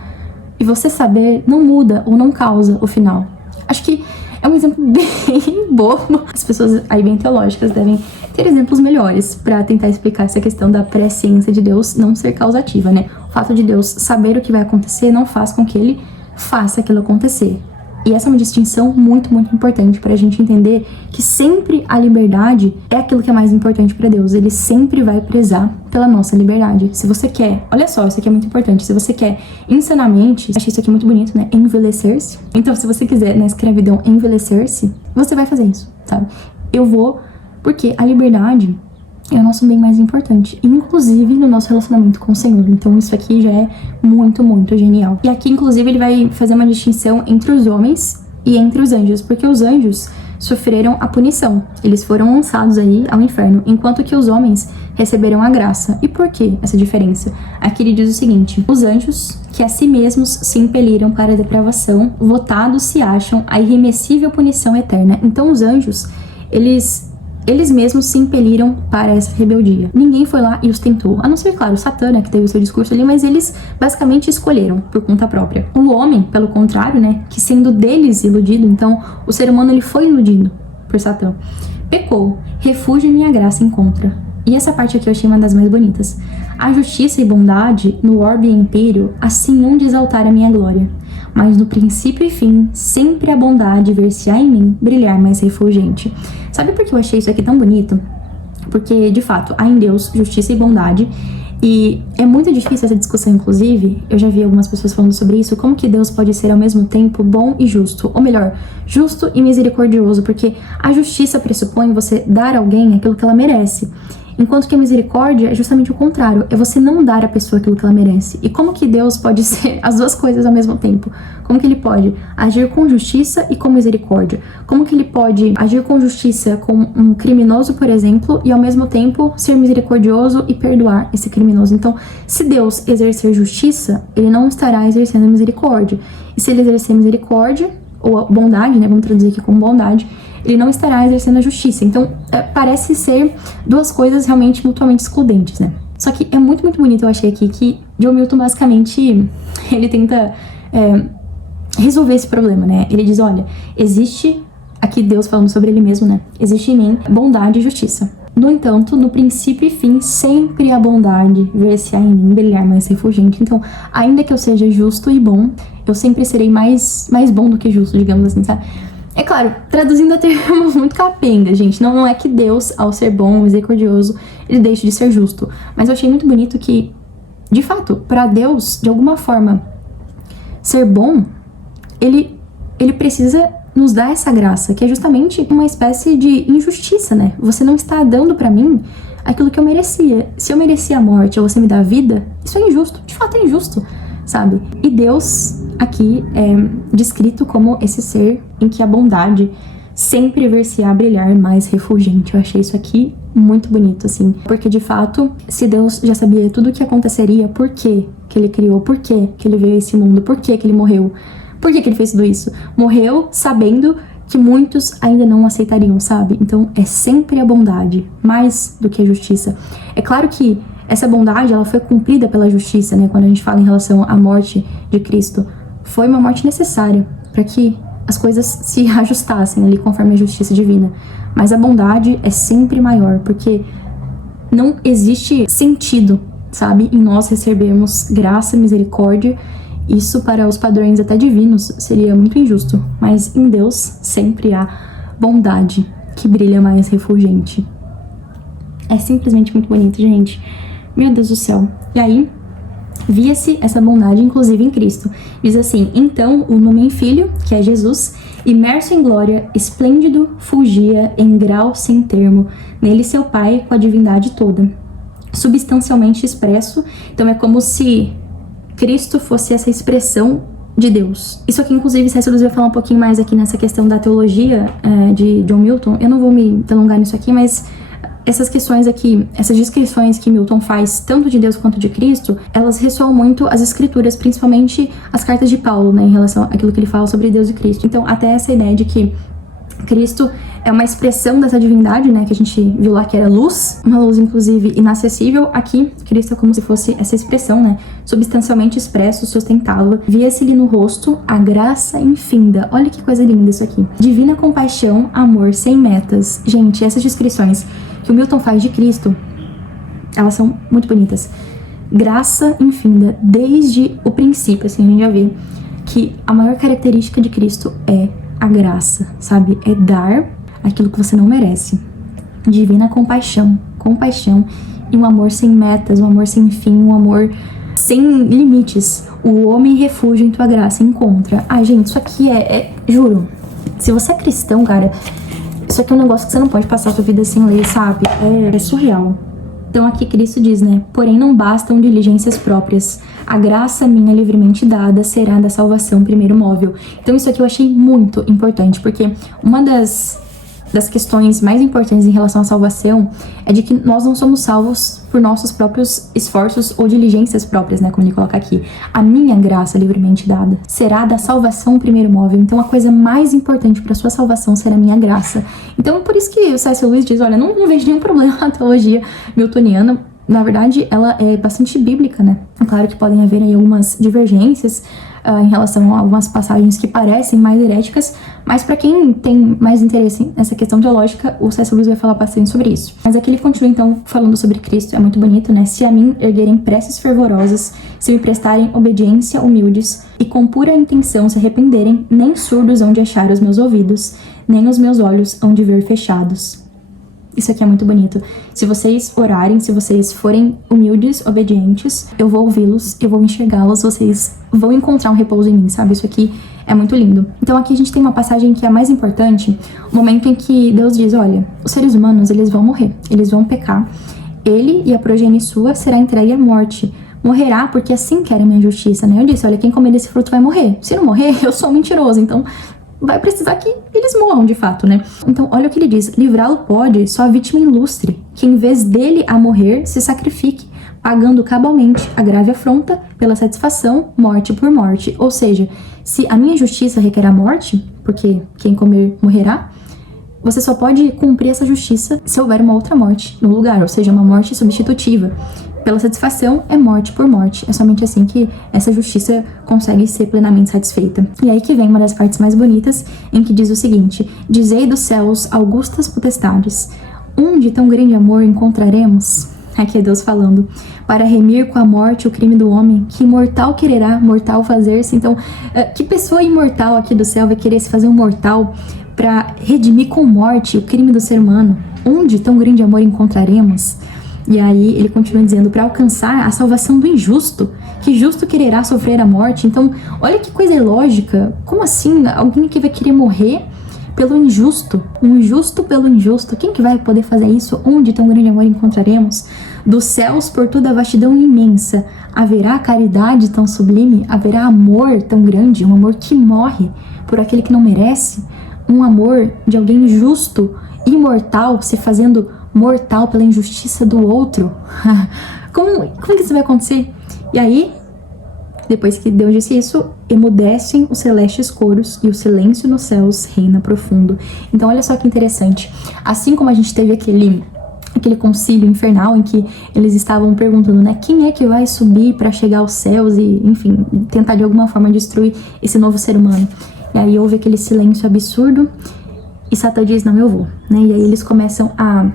E você saber não muda ou não causa o final. Acho que é um exemplo bem bobo. As pessoas aí bem teológicas devem ter exemplos melhores para tentar explicar essa questão da presciência de Deus não ser causativa, né? O fato de Deus saber o que vai acontecer não faz com que ele faça aquilo acontecer. E essa é uma distinção muito, muito importante para a gente entender que sempre a liberdade é aquilo que é mais importante para Deus. Ele sempre vai prezar pela nossa liberdade. Se você quer, olha só, isso aqui é muito importante, se você quer insanamente, achei isso aqui muito bonito, né? Envelhecer-se. Então, se você quiser na escravidão envelhecer-se, você vai fazer isso, sabe? Eu vou, porque a liberdade é o nosso bem mais importante, inclusive no nosso relacionamento com o Senhor. Então isso aqui já é muito, muito genial. E aqui, inclusive, ele vai fazer uma distinção entre os homens e entre os anjos, porque os anjos sofreram a punição. Eles foram lançados aí ao inferno, enquanto que os homens receberam a graça. E por que essa diferença? Aqui ele diz o seguinte: os anjos, que a si mesmos se impeliram para a depravação, votados se acham a irremessível punição eterna. Então os anjos, eles mesmos se impeliram para essa rebeldia. Ninguém foi lá e os tentou. A não ser, claro, Satã, né, que teve o seu discurso ali, mas eles basicamente escolheram por conta própria. O homem, pelo contrário, né, que sendo deles iludido, então o ser humano ele foi iludido por Satã. Pecou, refúgio em minha graça encontra. E essa parte aqui eu achei uma das mais bonitas. A justiça e bondade no orbe e império, assim hão de exaltar a minha glória. Mas no princípio e fim, sempre a bondade ver-se-á em mim brilhar mais refulgente. Sabe por que eu achei isso aqui tão bonito? Porque, de fato, há em Deus justiça e bondade. E é muito difícil essa discussão, inclusive, eu já vi algumas pessoas falando sobre isso, como que Deus pode ser ao mesmo tempo bom e justo, ou melhor, justo e misericordioso, porque a justiça pressupõe você dar a alguém aquilo que ela merece, enquanto que a misericórdia é justamente o contrário, é você não dar à pessoa aquilo que ela merece. E como que Deus pode ser as duas coisas ao mesmo tempo? Como que ele pode agir com justiça e com misericórdia? Como que ele pode agir com justiça com um criminoso, por exemplo, e ao mesmo tempo ser misericordioso e perdoar esse criminoso? Então, se Deus exercer justiça, ele não estará exercendo misericórdia. E se ele exercer misericórdia, ou bondade, né, vamos traduzir aqui como bondade, ele não estará exercendo a justiça. Então, parece ser duas coisas realmente mutuamente excludentes, né? Só que é muito, muito bonito, eu achei aqui, que John Milton, basicamente, ele tenta resolver esse problema, né? Ele diz, olha, existe, aqui Deus falando sobre ele mesmo, né? Existe em mim bondade e justiça. No entanto, no princípio e fim, sempre a bondade ver-se-á em mim brilhar mais refulgente. Então, ainda que eu seja justo e bom, eu sempre serei mais bom do que justo, digamos assim, sabe? É claro, traduzindo a termos muito capenga, gente. Não é que Deus, ao ser bom, misericordioso, ele deixe de ser justo. Mas eu achei muito bonito que, de fato, para Deus, de alguma forma, ser bom, ele precisa nos dar essa graça, que é justamente uma espécie de injustiça, né? Você não está dando para mim aquilo que eu merecia. Se eu merecia a morte ou você me dá a vida, isso é injusto. De fato é injusto, sabe? E Deus aqui é descrito como esse ser em que a bondade sempre ver-se-á brilhar mais refulgente. Eu achei isso aqui muito bonito, assim. Porque, de fato, se Deus já sabia tudo o que aconteceria, por que que ele criou? Por que que ele veio a esse mundo? Por que que ele morreu? Por que que ele fez tudo isso? Morreu sabendo que muitos ainda não aceitariam, sabe? Então, é sempre a bondade, mais do que a justiça. É claro que essa bondade, ela foi cumprida pela justiça, né? Quando a gente fala em relação à morte de Cristo, foi uma morte necessária para que as coisas se ajustassem ali conforme a justiça divina. Mas a bondade é sempre maior, porque não existe sentido, sabe, em nós recebermos graça, misericórdia. Isso para os padrões até divinos seria muito injusto, mas em Deus sempre há bondade que brilha mais refulgente. É simplesmente muito bonito, gente. Meu Deus do céu. E aí, via-se essa bondade, inclusive em Cristo. Diz assim: então o nome em Filho, que é Jesus, imerso em glória, esplêndido, fulgia em grau sem termo, nele seu Pai com a divindade toda, substancialmente expresso. Então é como se Cristo fosse essa expressão de Deus. Isso aqui, inclusive, C.S. Lewis vai falar um pouquinho mais aqui nessa questão da teologia de John Milton. Eu não vou me alongar nisso aqui, mas essas questões aqui, essas descrições que Milton faz, tanto de Deus quanto de Cristo, elas ressoam muito as escrituras, principalmente as cartas de Paulo, né, em relação àquilo que ele fala sobre Deus e Cristo. Então, até essa ideia de que Cristo é uma expressão dessa divindade, né, que a gente viu lá que era luz, uma luz, inclusive, inacessível. Aqui, Cristo é como se fosse essa expressão, né, substancialmente expresso, sustentável. Via-se-lhe no rosto a graça infinda. Olha que coisa linda isso aqui. Divina compaixão, amor sem metas. Gente, essas descrições que o Milton faz de Cristo, elas são muito bonitas. Graça infinda, desde o princípio, assim, a gente já vê que a maior característica de Cristo é a graça, sabe? É dar aquilo que você não merece. Divina compaixão, compaixão e um amor sem metas, um amor sem fim, um amor sem limites. O homem refúgio em tua graça encontra. Ah, gente, isso aqui juro, se você é cristão, cara, isso aqui é um negócio que você não pode passar a sua vida sem ler, sabe? É surreal. Então aqui Cristo diz, né? Porém não bastam diligências próprias. A graça minha livremente dada será da salvação primeiro móvel. Então isso aqui eu achei muito importante, porque uma das questões mais importantes em relação à salvação é de que nós não somos salvos por nossos próprios esforços ou diligências próprias, né, como ele coloca aqui. A minha graça livremente dada será da salvação primeiro móvel. Então a coisa mais importante para sua salvação será a minha graça. Então por isso que o C.S. Lewis diz, olha, não vejo nenhum problema na teologia miltoniana. Na verdade, ela é bastante bíblica, né? É claro que podem haver aí algumas divergências em relação a algumas passagens que parecem mais heréticas, mas para quem tem mais interesse nessa questão teológica, o C.S. Lewis vai falar bastante sobre isso. Mas aqui ele continua, então, falando sobre Cristo, é muito bonito, né? Se a mim erguerem preces fervorosas, se me prestarem obediência humildes, e com pura intenção se arrependerem, nem surdos hão de achar os meus ouvidos, nem os meus olhos hão de ver fechados. Isso aqui é muito bonito. Se vocês orarem, se vocês forem humildes, obedientes, eu vou ouvi-los, eu vou enxergá-los, vocês vão encontrar um repouso em mim, sabe? Isso aqui é muito lindo. Então aqui a gente tem uma passagem que é a mais importante, o momento em que Deus diz, olha, os seres humanos, eles vão morrer, eles vão pecar, ele e a progenie sua será entregue à morte. Morrerá porque assim quer a minha justiça, né? Eu disse, olha, quem comer desse fruto vai morrer. Se não morrer, eu sou um mentiroso, então vai precisar que eles morram de fato, né? Então, olha o que ele diz. Livrá-lo pode só a vítima ilustre, que em vez dele a morrer, se sacrifique, pagando cabalmente a grave afronta pela satisfação, morte por morte. Ou seja, se a minha justiça requer a morte, porque quem comer morrerá, você só pode cumprir essa justiça se houver uma outra morte no lugar, ou seja, uma morte substitutiva. Pela satisfação, é morte por morte. É somente assim que essa justiça consegue ser plenamente satisfeita. E aí que vem uma das partes mais bonitas, em que diz o seguinte: dizei dos céus augustas potestades, onde tão grande amor encontraremos? Aqui é Deus falando, para remir com a morte o crime do homem, que imortal quererá mortal fazer-se. Então, que pessoa imortal aqui do céu vai querer se fazer um mortal para redimir com morte o crime do ser humano? Onde tão grande amor encontraremos? E aí ele continua dizendo, para alcançar a salvação do injusto, que justo quererá sofrer a morte. Então, olha que coisa ilógica. Como assim? Alguém que vai querer morrer pelo injusto? Um injusto pelo injusto. Quem que vai poder fazer isso? Onde tão grande amor encontraremos? Dos céus, por toda a vastidão imensa, haverá caridade tão sublime? Haverá amor tão grande? Um amor que morre por aquele que não merece? Um amor de alguém justo imortal se fazendo mortal pela injustiça do outro. Como que isso vai acontecer? E aí, depois que Deus disse isso, emudecem os celestes coros e o silêncio nos céus reina profundo. Então olha só que interessante. Assim como a gente teve aquele concílio infernal em que eles estavam perguntando, né, quem é que vai subir para chegar aos céus e, enfim, tentar de alguma forma destruir esse novo ser humano. E aí houve aquele silêncio absurdo e Satã diz, não, eu vou, né? E aí eles começam a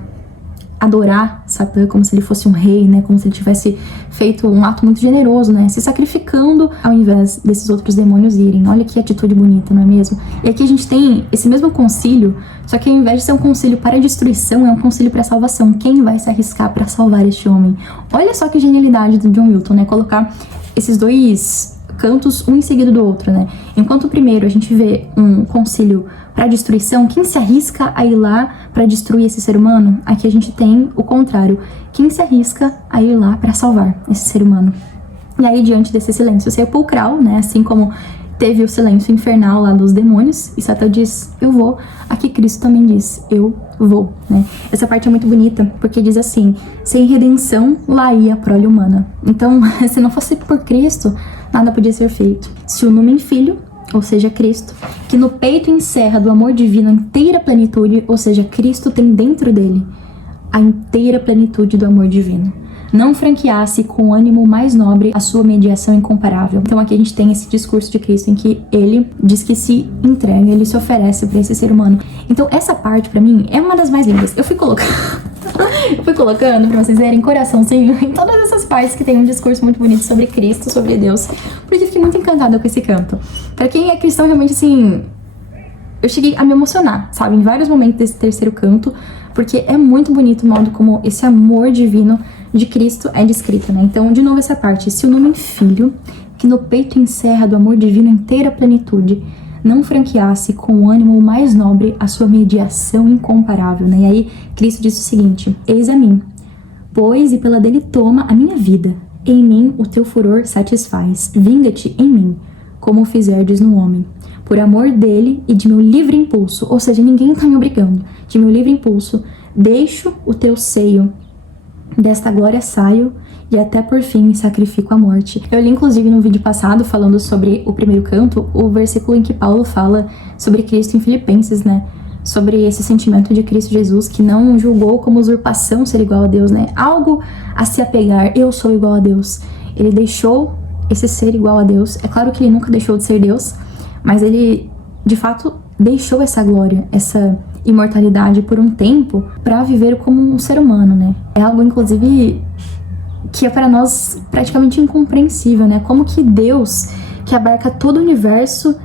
adorar Satã como se ele fosse um rei, né? Como se ele tivesse feito um ato muito generoso, né? Se sacrificando ao invés desses outros demônios irem. Olha que atitude bonita, não é mesmo? E aqui a gente tem esse mesmo concílio, só que ao invés de ser um concílio para a destruição, é um concílio para a salvação. Quem vai se arriscar para salvar este homem? Olha só que genialidade do John Milton, né? Colocar esses dois cantos um em seguida do outro, né? Enquanto o primeiro a gente vê um concílio para destruição, quem se arrisca a ir lá para destruir esse ser humano? Aqui a gente tem o contrário, quem se arrisca a ir lá para salvar esse ser humano? E aí, diante desse silêncio sepulcral, né, assim como teve o silêncio infernal lá dos demônios, e Satã diz, eu vou, aqui Cristo também diz, eu vou, né? Essa parte é muito bonita, porque diz assim, sem redenção, lá ia a prole humana. Então, se não fosse por Cristo, nada podia ser feito. Se o numen filho, ou seja, Cristo, que no peito encerra do amor divino a inteira plenitude, ou seja, Cristo tem dentro dele a inteira plenitude do amor divino, não franqueasse com o ânimo mais nobre a sua mediação incomparável. Então aqui a gente tem esse discurso de Cristo em que ele diz que se entrega, ele se oferece para esse ser humano. Então essa parte pra mim é uma das mais lindas. Eu fui colocando pra vocês verem coraçãozinho em todas essas partes que tem um discurso muito bonito sobre Cristo, sobre Deus, porque eu fiquei muito encantada com esse canto. Pra quem é cristão, realmente, assim, eu cheguei a me emocionar, sabe, em vários momentos desse terceiro canto, porque é muito bonito o modo como esse amor divino de Cristo é descrito, né? Então, de novo essa parte, se o nome filho, que no peito encerra do amor divino a inteira plenitude, não franqueasse com o ânimo mais nobre a sua mediação incomparável, né? E aí Cristo diz o seguinte, eis a mim, pois e pela dele toma a minha vida, em mim o teu furor satisfaz, vinga-te em mim, como o fizerdes no homem, por amor dele e de meu livre impulso, ou seja, ninguém tá me obrigando, de meu livre impulso, deixo o teu seio, desta glória saio, e até por fim me sacrifico à morte. Eu li inclusive no vídeo passado, falando sobre o primeiro canto, o versículo em que Paulo fala sobre Cristo em Filipenses, né? Sobre esse sentimento de Cristo Jesus, que não julgou como usurpação ser igual a Deus, né? Algo a se apegar, eu sou igual a Deus. Ele deixou esse ser igual a Deus. É claro que ele nunca deixou de ser Deus, mas ele, de fato, deixou essa glória, essa imortalidade por um tempo para viver como um ser humano, né? É algo, inclusive, que é para nós praticamente incompreensível, né? Como que Deus, que abarca todo o universo,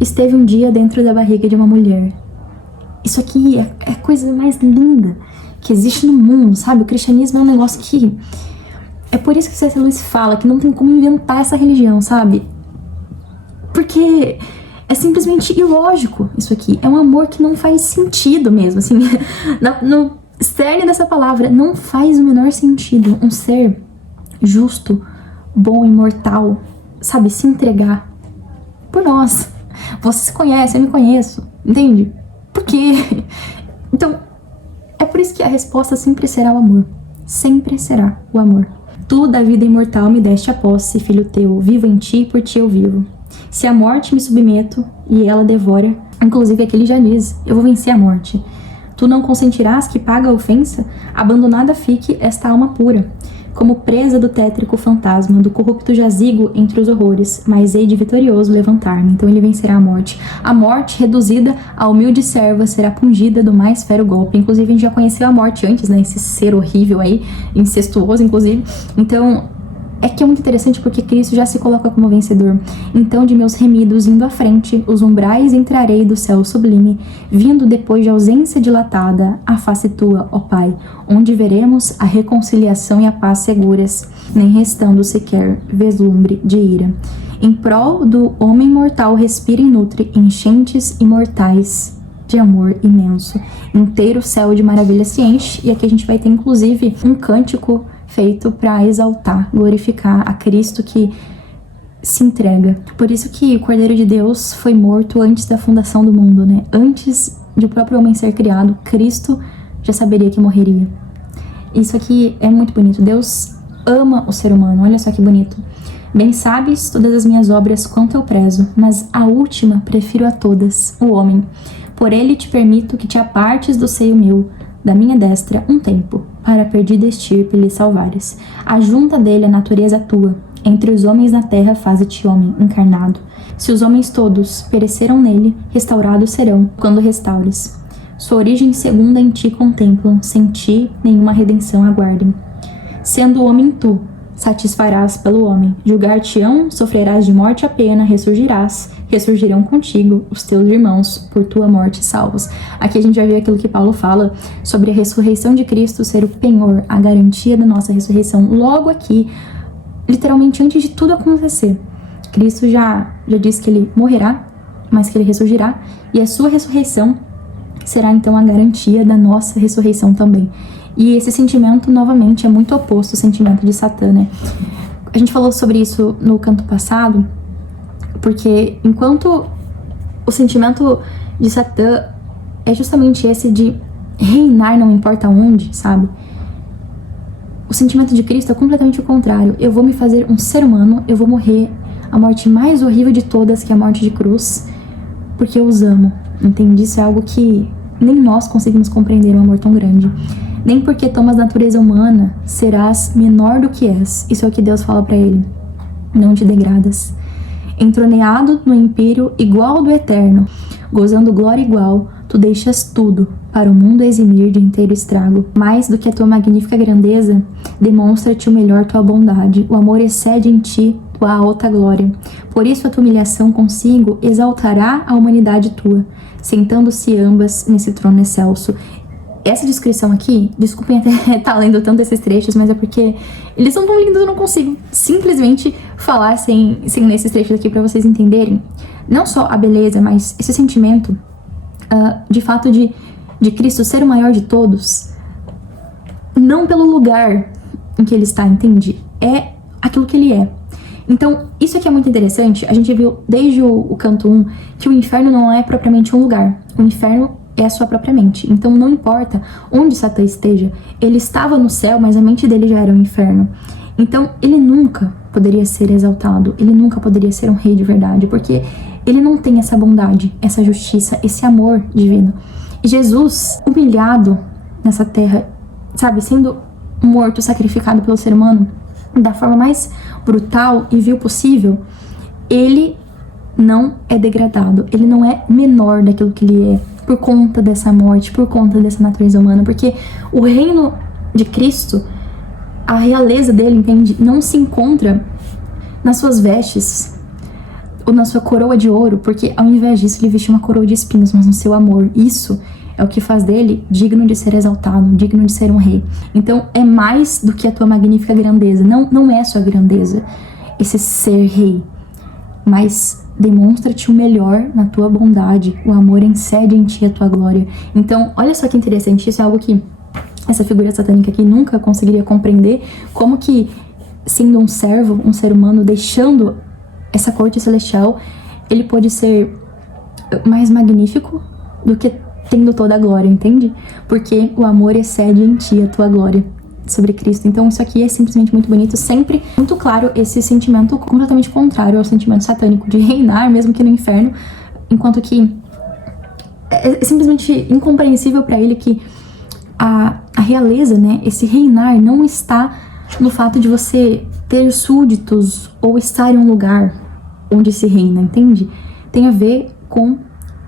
esteve um dia dentro da barriga de uma mulher. Isso aqui é a coisa mais linda que existe no mundo, sabe? O cristianismo é um negócio que... É por isso que C.S. Lewis fala que não tem como inventar essa religião, sabe? Porque é simplesmente ilógico isso aqui. É um amor que não faz sentido mesmo, assim. No cerne dessa palavra, não faz o menor sentido um ser justo, bom, imortal, sabe, se entregar por nós. Você se conhece, eu me conheço, entende? Por quê? Então, é por isso que a resposta sempre será o amor. Sempre será o amor. Tu, da vida imortal, me deste a posse, filho teu, vivo em ti, por ti eu vivo. Se a morte me submeto e ela devora, inclusive aqui ele já diz, eu vou vencer a morte. Tu não consentirás que paga a ofensa, abandonada fique esta alma pura, como presa do tétrico fantasma, do corrupto jazigo entre os horrores, mas hei de vitorioso levantar-me. Então ele vencerá a morte. A morte, reduzida a humilde serva, será pungida do mais fero golpe. Inclusive a gente já conheceu a morte antes, né? Esse ser horrível aí, incestuoso, inclusive. Então é que é muito interessante porque Cristo já se coloca como vencedor. Então de meus remidos indo à frente, os umbrais entrarei do céu sublime, vindo depois de ausência dilatada, a face tua, ó Pai, onde veremos a reconciliação e a paz seguras, nem restando sequer vislumbre de ira. Em prol do homem mortal respira e nutre enchentes imortais de amor imenso. Inteiro céu de maravilha se enche, e aqui a gente vai ter inclusive um cântico feito para exaltar, glorificar a Cristo que se entrega. Por isso que o Cordeiro de Deus foi morto antes da fundação do mundo, né? Antes de o próprio homem ser criado, Cristo já saberia que morreria. Isso aqui é muito bonito. Deus ama o ser humano, olha só que bonito. Bem sabes todas as minhas obras quanto eu prezo, mas a última prefiro a todas, o homem. Por ele te permito que te apartes do seio meu, da minha destra, um tempo, para a perdida estirpe lhe salvares. Ajunta dele a natureza tua, entre os homens na terra faze-te homem, encarnado. Se os homens todos pereceram nele, restaurados serão, quando restaures. Sua origem segunda em ti contemplam, sem ti nenhuma redenção aguardem. Sendo homem tu, satisfarás pelo homem, julgar-te-ão, sofrerás de morte a pena, ressurgirás, ressurgirão contigo os teus irmãos, por tua morte salvos. Aqui a gente vai ver aquilo que Paulo fala sobre a ressurreição de Cristo ser o penhor, a garantia da nossa ressurreição. Logo aqui, literalmente antes de tudo acontecer, Cristo já disse que ele morrerá, mas que ele ressurgirá, e a sua ressurreição será então a garantia da nossa ressurreição também. E esse sentimento, novamente, é muito oposto ao sentimento de Satã, né? A gente falou sobre isso no canto passado, porque enquanto o sentimento de Satã é justamente esse de reinar não importa onde, sabe? O sentimento de Cristo é completamente o contrário. Eu vou me fazer um ser humano, eu vou morrer a morte mais horrível de todas, que é a morte de cruz, porque eu os amo, entende? Isso é algo que nem nós conseguimos compreender, um amor tão grande. Nem porque tomas natureza humana serás menor do que és. Isso é o que Deus fala pra ele. Não te degradas. Entroneado no império igual do eterno, gozando glória igual, tu deixas tudo para o mundo eximir de inteiro estrago. Mais do que a tua magnífica grandeza, demonstra-te o melhor tua bondade. O amor excede em ti tua alta glória. Por isso a tua humilhação consigo exaltará a humanidade tua, sentando-se ambas nesse trono excelso. Essa descrição aqui, desculpem até estar lendo tanto esses trechos, mas é porque eles são tão lindos, eu não consigo simplesmente falar sem ler esses trechos aqui pra vocês entenderem. Não só a beleza, mas esse sentimento, de fato de Cristo ser o maior de todos, não pelo lugar em que ele está, entende? É aquilo que ele é. Então, isso aqui é muito interessante. A gente viu desde o canto 1 que o inferno não é propriamente um lugar. O inferno é a sua própria mente. Então não importa onde Satã esteja, ele estava no céu, mas a mente dele já era um inferno. Então ele nunca poderia ser exaltado, ele nunca poderia ser um rei de verdade, porque ele não tem essa bondade, essa justiça, esse amor divino. E Jesus, humilhado nessa terra, sabe, sendo morto, sacrificado pelo ser humano, da forma mais brutal e vil possível, ele não é degradado, ele não é menor daquilo que ele é, por conta dessa morte, por conta dessa natureza humana, porque o reino de Cristo, a realeza dele, entende, não se encontra nas suas vestes ou na sua coroa de ouro, porque ao invés disso ele vestiu uma coroa de espinhos, mas no seu amor. Isso é o que faz dele digno de ser exaltado, digno de ser um rei. Então é mais do que a tua magnífica grandeza, não é a sua grandeza esse ser rei, mas demonstra-te o melhor na tua bondade, o amor excede em ti a tua glória. Então, olha só que interessante, isso é algo que essa figura satânica aqui nunca conseguiria compreender, como que, sendo um servo, um ser humano, deixando essa corte celestial, ele pode ser mais magnífico do que tendo toda a glória, entende? Porque o amor excede em ti a tua glória sobre Cristo. Então isso aqui é simplesmente muito bonito, sempre muito claro esse sentimento completamente contrário ao sentimento satânico de reinar, mesmo que no inferno, enquanto que é simplesmente incompreensível para ele que a realeza, né, esse reinar não está no fato de você ter súditos ou estar em um lugar onde se reina, entende? Tem a ver com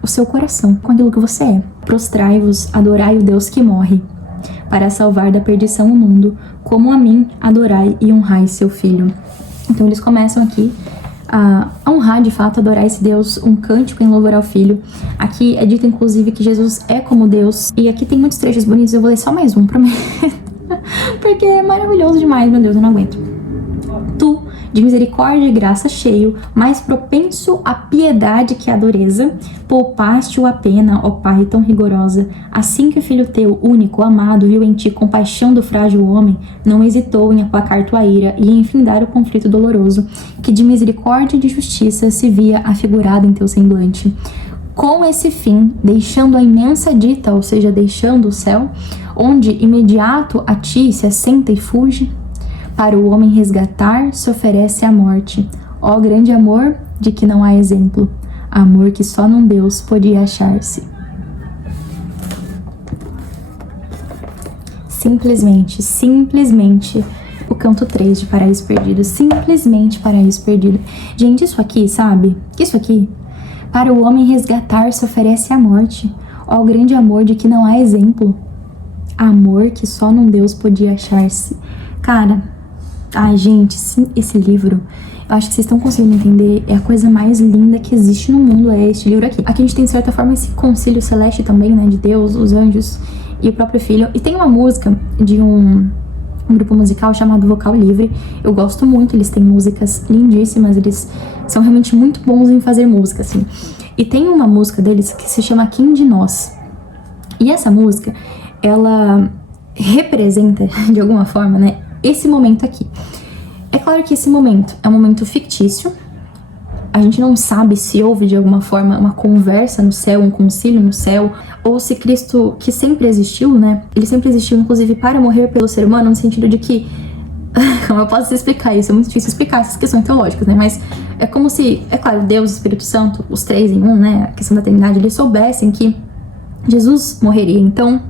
o seu coração, com aquilo que você é. Prostrai-vos, adorai o Deus que morre, para salvar da perdição o mundo, como a mim adorai e honrai seu Filho. Então eles começam aqui a honrar, de fato, adorar esse Deus, um cântico em louvor ao Filho. Aqui é dito, inclusive, que Jesus é como Deus, e aqui tem muitos trechos bonitos, eu vou ler só mais um, prometo, porque é maravilhoso demais, meu Deus, eu não aguento. Tu, de misericórdia e graça cheio, mais propenso à piedade que à dureza, poupaste-o a pena, ó Pai, tão rigorosa. Assim que o Filho teu, único, amado, viu em ti compaixão do frágil homem, não hesitou em aplacar tua ira e em findar o conflito doloroso, que de misericórdia e de justiça se via afigurado em teu semblante. Com esse fim, deixando a imensa dita, ou seja, deixando o céu, onde imediato a ti se assenta e fuge, para o homem resgatar se oferece a morte. Ó grande amor de que não há exemplo, amor que só num Deus podia achar-se. Simplesmente, o canto 3 de Paraíso Perdido. Simplesmente Paraíso Perdido. Gente, isso aqui, sabe? Isso aqui, para o homem resgatar se oferece a morte. Ó grande amor de que não há exemplo, amor que só num Deus podia achar-se. Cara, ai gente, esse livro, eu acho que vocês estão conseguindo entender, é a coisa mais linda que existe no mundo, é este livro aqui. Aqui a gente tem, de certa forma, esse concílio celeste também, né, de Deus, os anjos e o próprio Filho. E tem uma música de um grupo musical chamado Vocal Livre. Eu gosto muito, eles têm músicas lindíssimas, eles são realmente muito bons em fazer música, assim. E tem uma música deles que se chama Quem de Nós. E essa música, ela representa, de alguma forma, né, esse momento aqui. É claro que esse momento é um momento fictício. A gente não sabe se houve, de alguma forma, uma conversa no céu, um concílio no céu, ou se Cristo, que sempre existiu, né? Ele sempre existiu, inclusive, para morrer pelo ser humano, no sentido de que... Como eu posso explicar isso? É muito difícil explicar essas questões teológicas, né? Mas é como se, é claro, Deus e o Espírito Santo, os três em um, né? A questão da Trindade, eles soubessem que Jesus morreria. Então,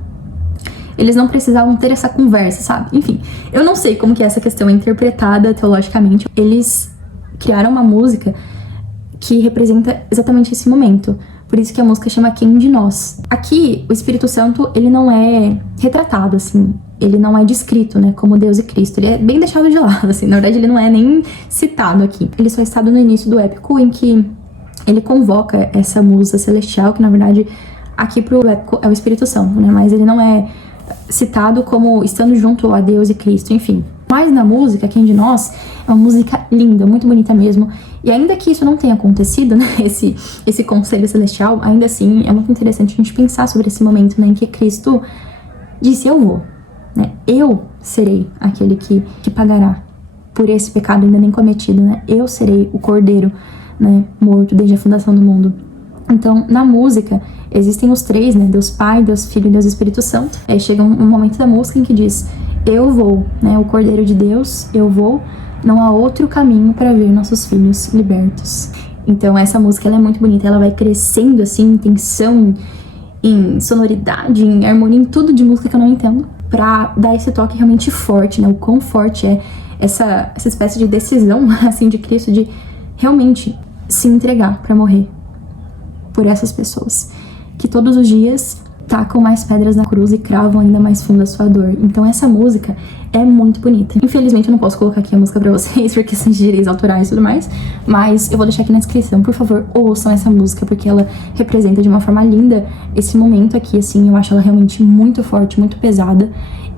eles não precisavam ter essa conversa, sabe? Enfim, eu não sei como que essa questão é interpretada teologicamente. Eles criaram uma música que representa exatamente esse momento. Por isso que a música chama Quem de Nós. Aqui, o Espírito Santo, ele não é retratado, assim. Ele não é descrito, né, como Deus e Cristo. Ele é bem deixado de lado, assim. Na verdade, ele não é nem citado aqui. Ele só está no início do épico, em que ele convoca essa musa celestial, que na verdade, aqui pro épico é o Espírito Santo, né? Mas ele não é citado como estando junto a Deus e Cristo, enfim. Mas na música, Quem de Nós, é uma música linda, muito bonita mesmo. E ainda que isso não tenha acontecido, né, esse conselho celestial, ainda assim é muito interessante a gente pensar sobre esse momento, né, em que Cristo disse, eu vou, né, eu serei aquele que pagará por esse pecado ainda nem cometido, né, eu serei o cordeiro, né, morto desde a fundação do mundo. Então, na música, existem os três, né, Deus Pai, Deus Filho e Deus Espírito Santo. Aí chega um momento da música em que diz, eu vou, né, o Cordeiro de Deus, eu vou, não há outro caminho para ver nossos filhos libertos. Então essa música, ela é muito bonita, ela vai crescendo assim, em tensão, em sonoridade, em harmonia, em tudo de música que eu não entendo, pra dar esse toque realmente forte, né, o quão forte é essa espécie de decisão, assim, de Cristo, de realmente se entregar para morrer por essas pessoas, que todos os dias tacam mais pedras na cruz e cravam ainda mais fundo a sua dor. Então essa música é muito bonita. Infelizmente eu não posso colocar aqui a música pra vocês por questões de direitos autorais e tudo mais, mas eu vou deixar aqui na descrição. Por favor, ouçam essa música, porque ela representa de uma forma linda esse momento aqui, assim. Eu acho ela realmente muito forte, muito pesada,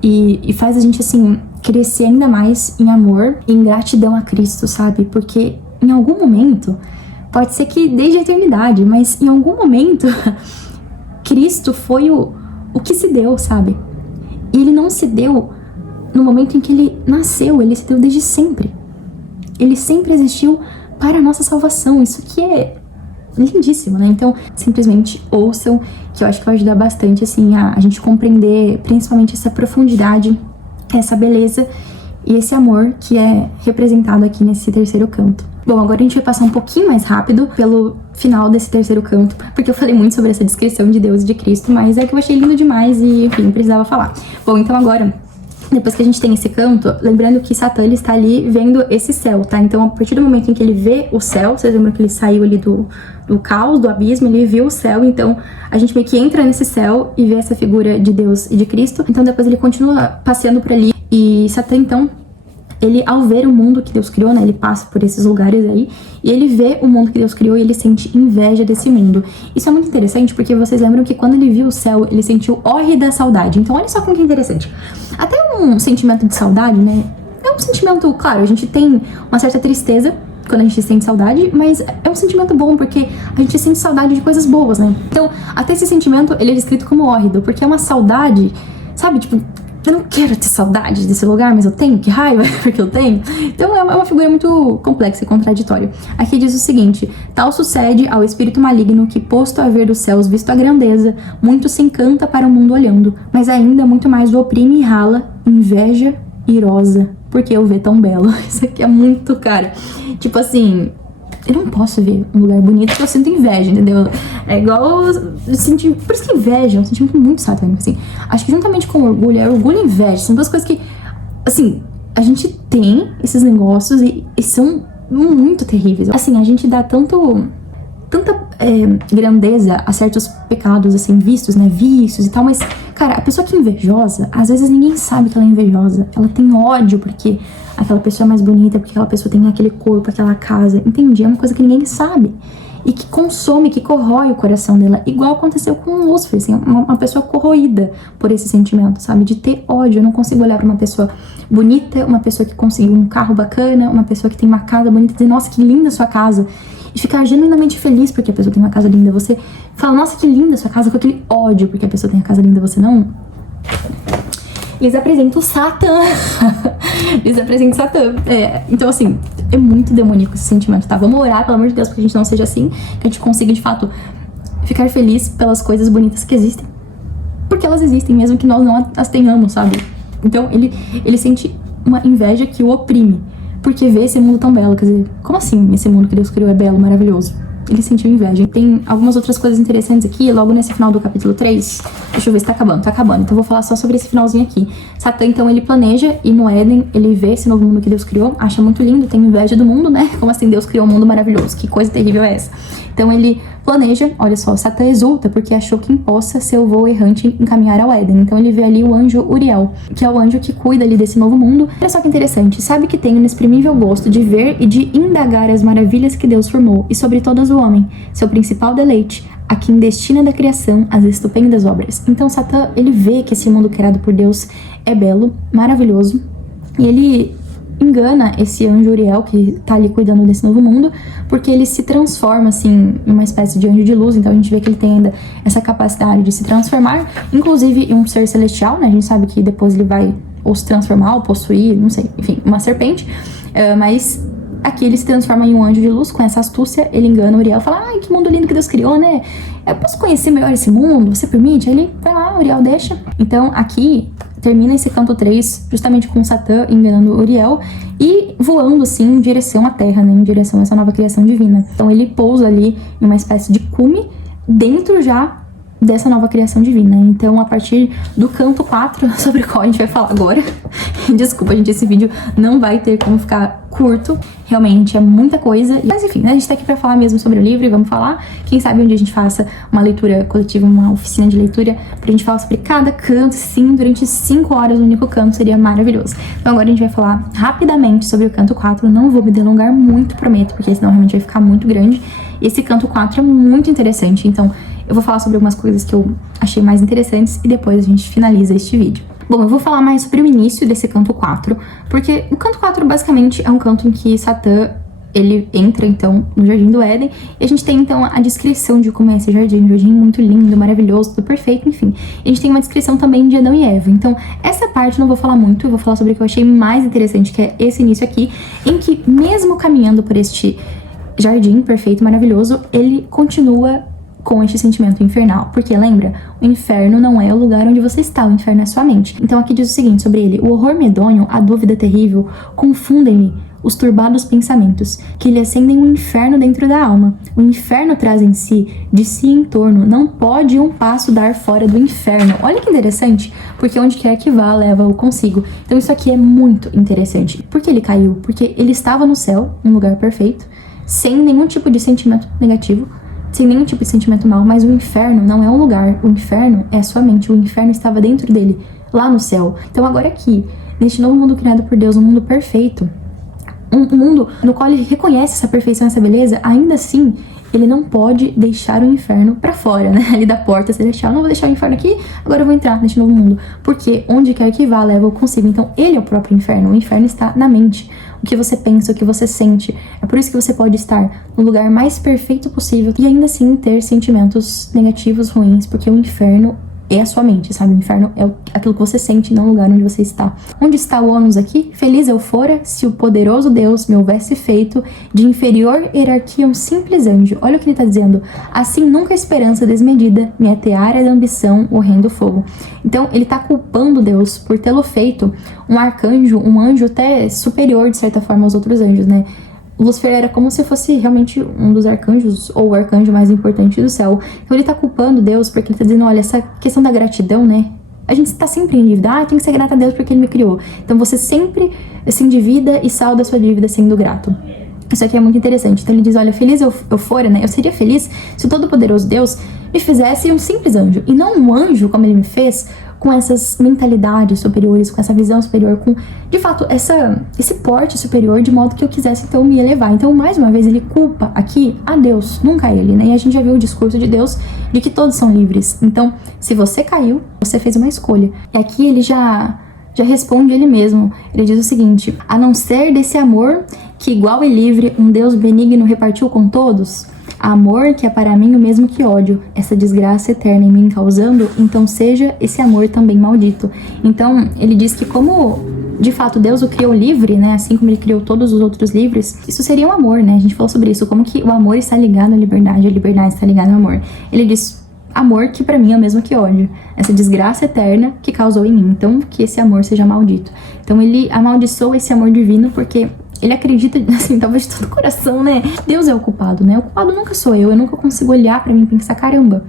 e faz a gente, assim, crescer ainda mais em amor e em gratidão a Cristo, sabe? Porque em algum momento, pode ser que desde a eternidade, mas em algum momento Cristo foi o que se deu, sabe? E ele não se deu no momento em que ele nasceu, ele se deu desde sempre. Ele sempre existiu para a nossa salvação. Isso aqui é lindíssimo, né? Então, simplesmente ouçam, que eu acho que vai ajudar bastante, assim, a gente compreender principalmente essa profundidade, essa beleza e esse amor que é representado aqui nesse terceiro canto. Bom, agora a gente vai passar um pouquinho mais rápido pelo final desse terceiro canto, porque eu falei muito sobre essa descrição de Deus e de Cristo, mas é que eu achei lindo demais e, enfim, precisava falar. Bom, então agora, depois que a gente tem esse canto, lembrando que Satã, ele está ali vendo esse céu, tá? Então, a partir do momento em que ele vê o céu, vocês lembram que ele saiu ali do caos, do abismo, ele viu o céu, então a gente meio que entra nesse céu e vê essa figura de Deus e de Cristo. Então, depois ele continua passeando por ali e Satã, então, ele, ao ver o mundo que Deus criou, né, ele passa por esses lugares aí, e ele vê o mundo que Deus criou e ele sente inveja desse mundo. Isso é muito interessante, porque vocês lembram que quando ele viu o céu, ele sentiu hórrida saudade. Então olha só como que é interessante. Até um sentimento de saudade, né, é um sentimento, claro, a gente tem uma certa tristeza quando a gente sente saudade, mas é um sentimento bom, porque a gente sente saudade de coisas boas, né. Então, até esse sentimento, ele é descrito como hórrido, porque é uma saudade, sabe, tipo, eu não quero ter saudade desse lugar, mas eu tenho, que raiva, porque eu tenho. Então é uma figura muito complexa e contraditória. Aqui diz o seguinte: tal sucede ao espírito maligno que, posto a ver dos céus visto a grandeza, muito se encanta para o mundo olhando, mas ainda muito mais o oprime e rala, inveja irosa, porque eu vê tão belo. Isso aqui é muito, cara, tipo assim, eu não posso ver um lugar bonito porque eu sinto inveja, entendeu? É igual eu sentir. Por isso que inveja é um sentimento muito satânico, assim. Acho que juntamente com orgulho, orgulho e inveja são duas coisas que, assim, a gente tem esses negócios e são muito terríveis. Assim, a gente dá tanta grandeza a certos pecados, assim, vistos, né? Vícios e tal, mas, cara, a pessoa que é invejosa, às vezes ninguém sabe que ela é invejosa. Ela tem ódio porque aquela pessoa é mais bonita, porque aquela pessoa tem aquele corpo, aquela casa, entende? É uma coisa que ninguém sabe. E que consome, que corrói o coração dela. Igual aconteceu com o Lúcifer, assim, uma pessoa corroída por esse sentimento, sabe? De ter ódio. Eu não consigo olhar pra uma pessoa bonita, uma pessoa que conseguiu um carro bacana, uma pessoa que tem uma casa bonita e dizer, nossa, que linda a sua casa. E ficar genuinamente feliz porque a pessoa tem uma casa linda. Você fala, nossa, que linda a sua casa, com aquele ódio porque a pessoa tem a casa linda, você não. Eles apresentam o Satã. Eles apresentam o Satã. Então, assim, é muito demoníaco esse sentimento, tá? Vamos orar, pelo amor de Deus, pra que a gente não seja assim, que a gente consiga, de fato, ficar feliz pelas coisas bonitas que existem. Porque elas existem, mesmo que nós não as tenhamos, sabe? Então, ele sente uma inveja que o oprime. Porque vê esse mundo tão belo, quer dizer, como assim esse mundo que Deus criou é belo, maravilhoso? Ele sentiu inveja. Tem algumas outras coisas interessantes aqui, logo nesse final do capítulo 3. Deixa eu ver se tá acabando. Então eu vou falar só sobre esse finalzinho aqui. Satã, então, ele planeja ir no Éden, ele vê esse novo mundo que Deus criou, acha muito lindo, tem inveja do mundo, né? Como assim Deus criou um mundo maravilhoso? Que coisa terrível é essa? Então ele planeja, olha só, Satã exulta porque achou que impossa seu voo errante encaminhar ao Éden. Então ele vê ali o anjo Uriel, que é o anjo que cuida ali desse novo mundo. Olha só que interessante, sabe que tem o inexprimível gosto de ver e de indagar as maravilhas que Deus formou, e sobre todas o homem, seu principal deleite, a quem destina da criação as estupendas obras. Então Satã, ele vê que esse mundo criado por Deus é belo, maravilhoso, e ele engana esse anjo Uriel que tá ali cuidando desse novo mundo, porque ele se transforma, assim, em uma espécie de anjo de luz. Então a gente vê que ele tem ainda essa capacidade de se transformar, inclusive em um ser celestial, né? A gente sabe que depois ele vai ou se transformar ou possuir, não sei, enfim, uma serpente, mas aqui ele se transforma em um anjo de luz. Com essa astúcia, ele engana Uriel e fala, ai, que mundo lindo que Deus criou, né? Eu posso conhecer melhor esse mundo? Você permite? Aí ele vai lá, Uriel deixa. Então aqui termina esse canto 3 justamente com Satã enganando Uriel e voando assim em direção à Terra, né? Em direção a essa nova criação divina. Então ele pousa ali em uma espécie de cume dentro já dessa nova criação divina. Então, a partir do canto 4, sobre o qual a gente vai falar agora, desculpa, gente, esse vídeo não vai ter como ficar curto, realmente é muita coisa, mas enfim, né, a gente tá aqui pra falar mesmo sobre o livro e vamos falar. Quem sabe um dia a gente faça uma leitura coletiva, uma oficina de leitura, pra gente falar sobre cada canto, sim, durante 5 horas um único canto, seria maravilhoso. Então agora a gente vai falar rapidamente sobre o canto 4, não vou me delongar muito, prometo, porque senão realmente vai ficar muito grande. Esse canto 4 é muito interessante, então eu vou falar sobre algumas coisas que eu achei mais interessantes e depois a gente finaliza este vídeo. Bom, eu vou falar mais sobre o início desse canto 4, porque o canto 4 basicamente é um canto em que Satã, ele entra então no Jardim do Éden, e a gente tem então a descrição de como é esse jardim, um jardim muito lindo, maravilhoso, tudo perfeito, enfim. E a gente tem uma descrição também de Adão e Eva. Então, essa parte eu não vou falar muito, eu vou falar sobre o que eu achei mais interessante, que é esse início aqui, em que mesmo caminhando por este jardim perfeito, maravilhoso, ele continua com este sentimento infernal, porque lembra, o inferno não é o lugar onde você está, o inferno é sua mente. Então aqui diz o seguinte sobre ele: o horror medonho, a dúvida terrível, confundem-lhe os turbados pensamentos, que lhe acendem um inferno dentro da alma. O inferno traz em si, de si em torno, não pode um passo dar fora do inferno. Olha que interessante, porque onde quer que vá, leva-o consigo. Então isso aqui é muito interessante. Por que ele caiu? Porque ele estava no céu, um lugar perfeito, sem nenhum tipo de sentimento negativo, sem nenhum tipo de sentimento mal, mas o inferno não é um lugar, o inferno é a sua mente, o inferno estava dentro dele, lá no céu. Então agora aqui, neste novo mundo criado por Deus, um mundo perfeito, um mundo no qual ele reconhece essa perfeição, essa beleza, ainda assim, ele não pode deixar o inferno pra fora, né? Ali da porta celestial, não vou deixar o inferno aqui, agora eu vou entrar neste novo mundo, porque onde quer que vá, leva-o consigo. Então ele é o próprio inferno, o inferno está na mente. O que você pensa, o que você sente. É por isso que você pode estar no lugar mais perfeito possível e ainda assim ter sentimentos negativos, ruins, porque o inferno é a sua mente, sabe? O inferno é aquilo que você sente, não o lugar onde você está. Onde está o ônus aqui? Feliz eu fora se o poderoso Deus me houvesse feito de inferior hierarquia um simples anjo. Olha o que ele está dizendo. Assim nunca a esperança desmedida me ateara da ambição o reino do fogo. Então ele está culpando Deus por tê-lo feito um arcanjo, um anjo até superior de certa forma aos outros anjos, né? Lúcifer era como se fosse realmente um dos arcanjos, ou o arcanjo mais importante do céu. Então ele tá culpando Deus, porque ele tá dizendo, olha, essa questão da gratidão, né? A gente tá sempre em dívida, tem que ser grata a Deus porque ele me criou. Então você sempre se endivida e salda a sua dívida sendo grato. Isso aqui é muito interessante. Então ele diz, olha, feliz eu fora, né? Eu seria feliz se o Todo-Poderoso Deus me fizesse um simples anjo, e não um anjo como ele me fez, com essas mentalidades superiores, com essa visão superior, com, de fato, esse porte superior, de modo que eu quisesse, então, me elevar. Então, mais uma vez, ele culpa aqui a Deus, nunca a ele, né? E a gente já viu o discurso de Deus de que todos são livres. Então, se você caiu, você fez uma escolha. E aqui ele já responde ele mesmo. Ele diz o seguinte, a não ser desse amor que, igual e livre, um Deus benigno repartiu com todos, amor que é para mim o mesmo que ódio, essa desgraça eterna em mim causando, então seja esse amor também maldito. Então, ele diz que como, de fato, Deus o criou livre, né, assim como ele criou todos os outros livres, isso seria um amor, né, a gente falou sobre isso, como que o amor está ligado à liberdade, a liberdade está ligada ao amor. Ele diz, amor que para mim é o mesmo que ódio, essa desgraça eterna que causou em mim, então que esse amor seja maldito. Então ele amaldiçoa esse amor divino porque ele acredita, assim, talvez de todo o coração, né? Deus é o culpado, né? O culpado nunca sou eu nunca consigo olhar pra mim e pensar, caramba,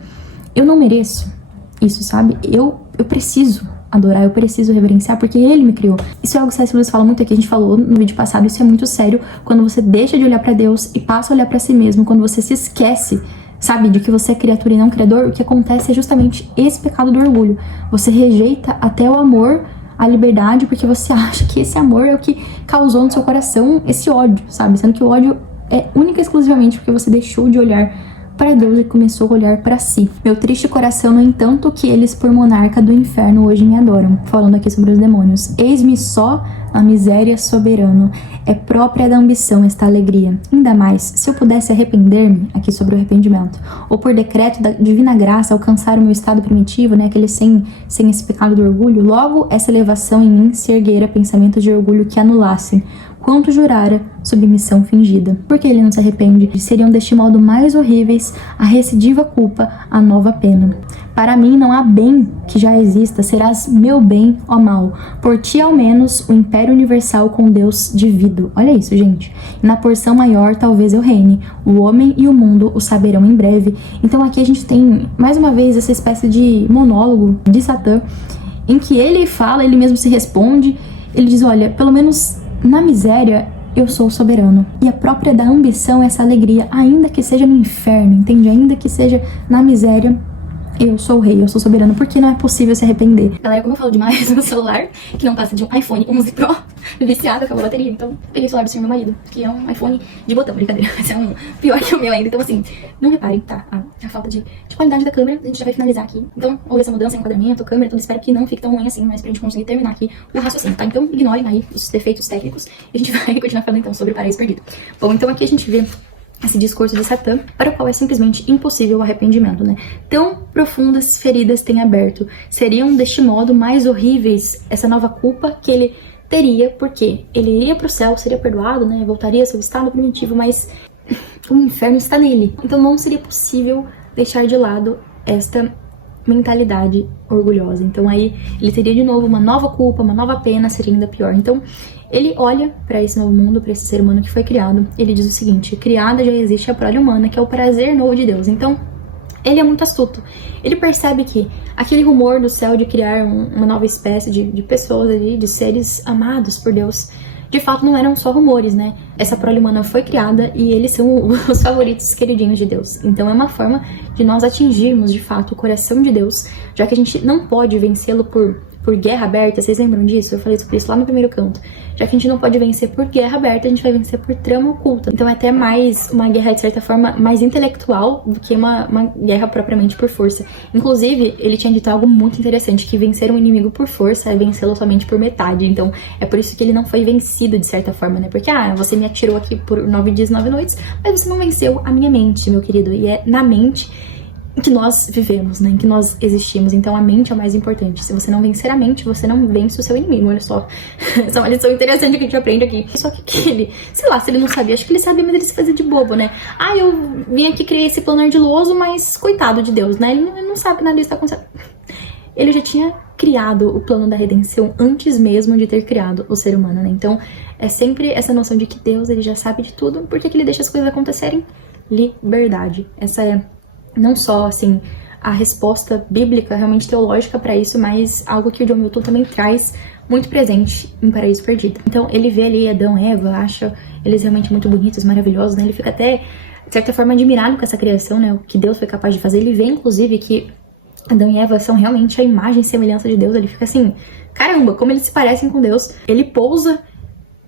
eu não mereço isso, sabe? Eu preciso adorar, eu preciso reverenciar, porque ele me criou. Isso é algo que C.S. Lewis fala muito aqui, a gente falou no vídeo passado, isso é muito sério, quando você deixa de olhar pra Deus e passa a olhar pra si mesmo, quando você se esquece, sabe, de que você é criatura e não criador, o que acontece é justamente esse pecado do orgulho. Você rejeita até o amor, a liberdade, porque você acha que esse amor é o que causou no seu coração esse ódio, sabe? Sendo que o ódio é única e exclusivamente porque você deixou de olhar para Deus e começou a olhar para si. Meu triste coração, no entanto, que eles por monarca do inferno hoje me adoram. Falando aqui sobre os demônios. Eis-me só a miséria soberano. É própria da ambição esta alegria. Ainda mais, se eu pudesse arrepender-me, aqui sobre o arrependimento, ou por decreto da divina graça alcançar o meu estado primitivo, né, aquele sem esse pecado do orgulho, logo essa elevação em mim se erguera pensamentos de orgulho que anulassem quanto jurara submissão fingida. Porque ele não se arrepende? Seriam deste modo mais horríveis a recidiva culpa, a nova pena. Para mim não há bem que já exista, serás meu bem, ó mal. Por ti ao menos o império universal com Deus divido. Olha isso, gente. E na porção maior talvez eu reine. O homem e o mundo o saberão em breve. Então aqui a gente tem mais uma vez essa espécie de monólogo de Satã, em que ele fala, ele mesmo se responde, ele diz, olha, pelo menos na miséria, eu sou soberano. E a própria da ambição é essa alegria, ainda que seja no inferno, entende? Ainda que seja na miséria, eu sou o rei, eu sou soberano, porque não é possível se arrepender. Galera, como eu falo demais no celular, que não passa de um iPhone 11 Pro, viciado, acabou a bateria, então peguei o celular do senhor meu marido, que é um iPhone de botão, brincadeira, mas é um pior que o meu ainda, então assim, não reparem, tá? A falta de qualidade da câmera, a gente já vai finalizar aqui, então houve essa mudança em enquadramento, câmera, então espero que não fique tão ruim assim, mas pra gente conseguir terminar aqui o raciocínio, tá? Então ignorem aí os defeitos técnicos e a gente vai continuar falando então sobre o paraíso perdido. Bom, então aqui a gente vê esse discurso de Satã, para o qual é simplesmente impossível o arrependimento, né? Tão profundas feridas tem aberto, seriam deste modo mais horríveis essa nova culpa que ele teria, porque ele iria para o céu, seria perdoado, né? Voltaria ao seu estado primitivo, mas o inferno está nele. Então não seria possível deixar de lado esta mentalidade orgulhosa. Então aí ele teria de novo uma nova culpa, uma nova pena, seria ainda pior. Então ele olha para esse novo mundo, para esse ser humano que foi criado, ele diz o seguinte, criada já existe a prole humana, que é o prazer novo de Deus. Então ele é muito astuto. Ele percebe que aquele rumor do céu de criar uma nova espécie de pessoas ali, de seres amados por Deus, de fato não eram só rumores, né? Essa prole humana foi criada e eles são os favoritos queridinhos de Deus. Então é uma forma de nós atingirmos, de fato, o coração de Deus, já que a gente não pode vencê-lo por guerra aberta. Vocês lembram disso? Eu falei sobre isso lá no primeiro canto. Já que a gente não pode vencer por guerra aberta, a gente vai vencer por trama oculta. Então é até mais uma guerra, de certa forma, mais intelectual do que uma guerra propriamente por força. Inclusive, ele tinha dito algo muito interessante, que vencer um inimigo por força é vencê-lo somente por metade. Então é por isso que ele não foi vencido, de certa forma, né? Porque, você me atirou aqui por 9 dias, 9 noites, mas você não venceu a minha mente, meu querido. E é na mente que nós vivemos, né? Em que nós existimos. Então a mente é o mais importante. Se você não vencer a mente, você não vence o seu inimigo. Olha só. Essa é uma lição interessante que a gente aprende aqui. Só que ele, sei lá, se ele não sabia, acho que ele sabia, mas ele se fazia de bobo, né? Ah, eu vim aqui criar esse plano ardiloso, mas coitado de Deus, né? Ele não sabe nada disso tá acontecendo. Ele já tinha criado o plano da redenção antes mesmo de ter criado o ser humano, né? Então é sempre essa noção de que Deus, ele já sabe de tudo, porque que ele deixa as coisas acontecerem? Liberdade. Essa é não só, assim, a resposta bíblica, realmente teológica para isso, mas algo que o John Milton também traz muito presente em Paraíso Perdido. Então, ele vê ali Adão e Eva, acha eles realmente muito bonitos, maravilhosos, né? Ele fica até, de certa forma, admirado com essa criação, né? O que Deus foi capaz de fazer. Ele vê, inclusive, que Adão e Eva são realmente a imagem e semelhança de Deus. Ele fica assim, caramba, como eles se parecem com Deus. Ele pousa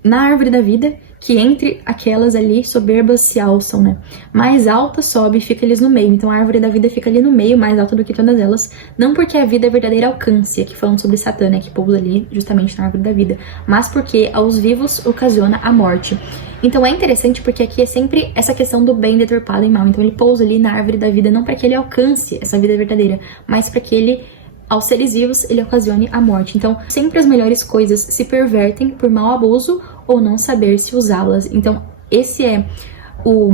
na árvore da vida, que entre aquelas ali soberbas se alçam, né? Mais alta sobe e fica eles no meio. Então a árvore da vida fica ali no meio, mais alta do que todas elas. Não porque a vida é verdadeira alcance, aqui falando sobre Satã, né? Que pousa ali justamente na árvore da vida. Mas porque aos vivos ocasiona a morte. Então é interessante porque aqui é sempre essa questão do bem deturpado em mal. Então ele pousa ali na árvore da vida, não para que ele alcance essa vida verdadeira, mas para que ele, aos seres vivos, ele ocasione a morte. Então, sempre as melhores coisas se pervertem por mau abuso ou não saber se usá-las. Então, esse é o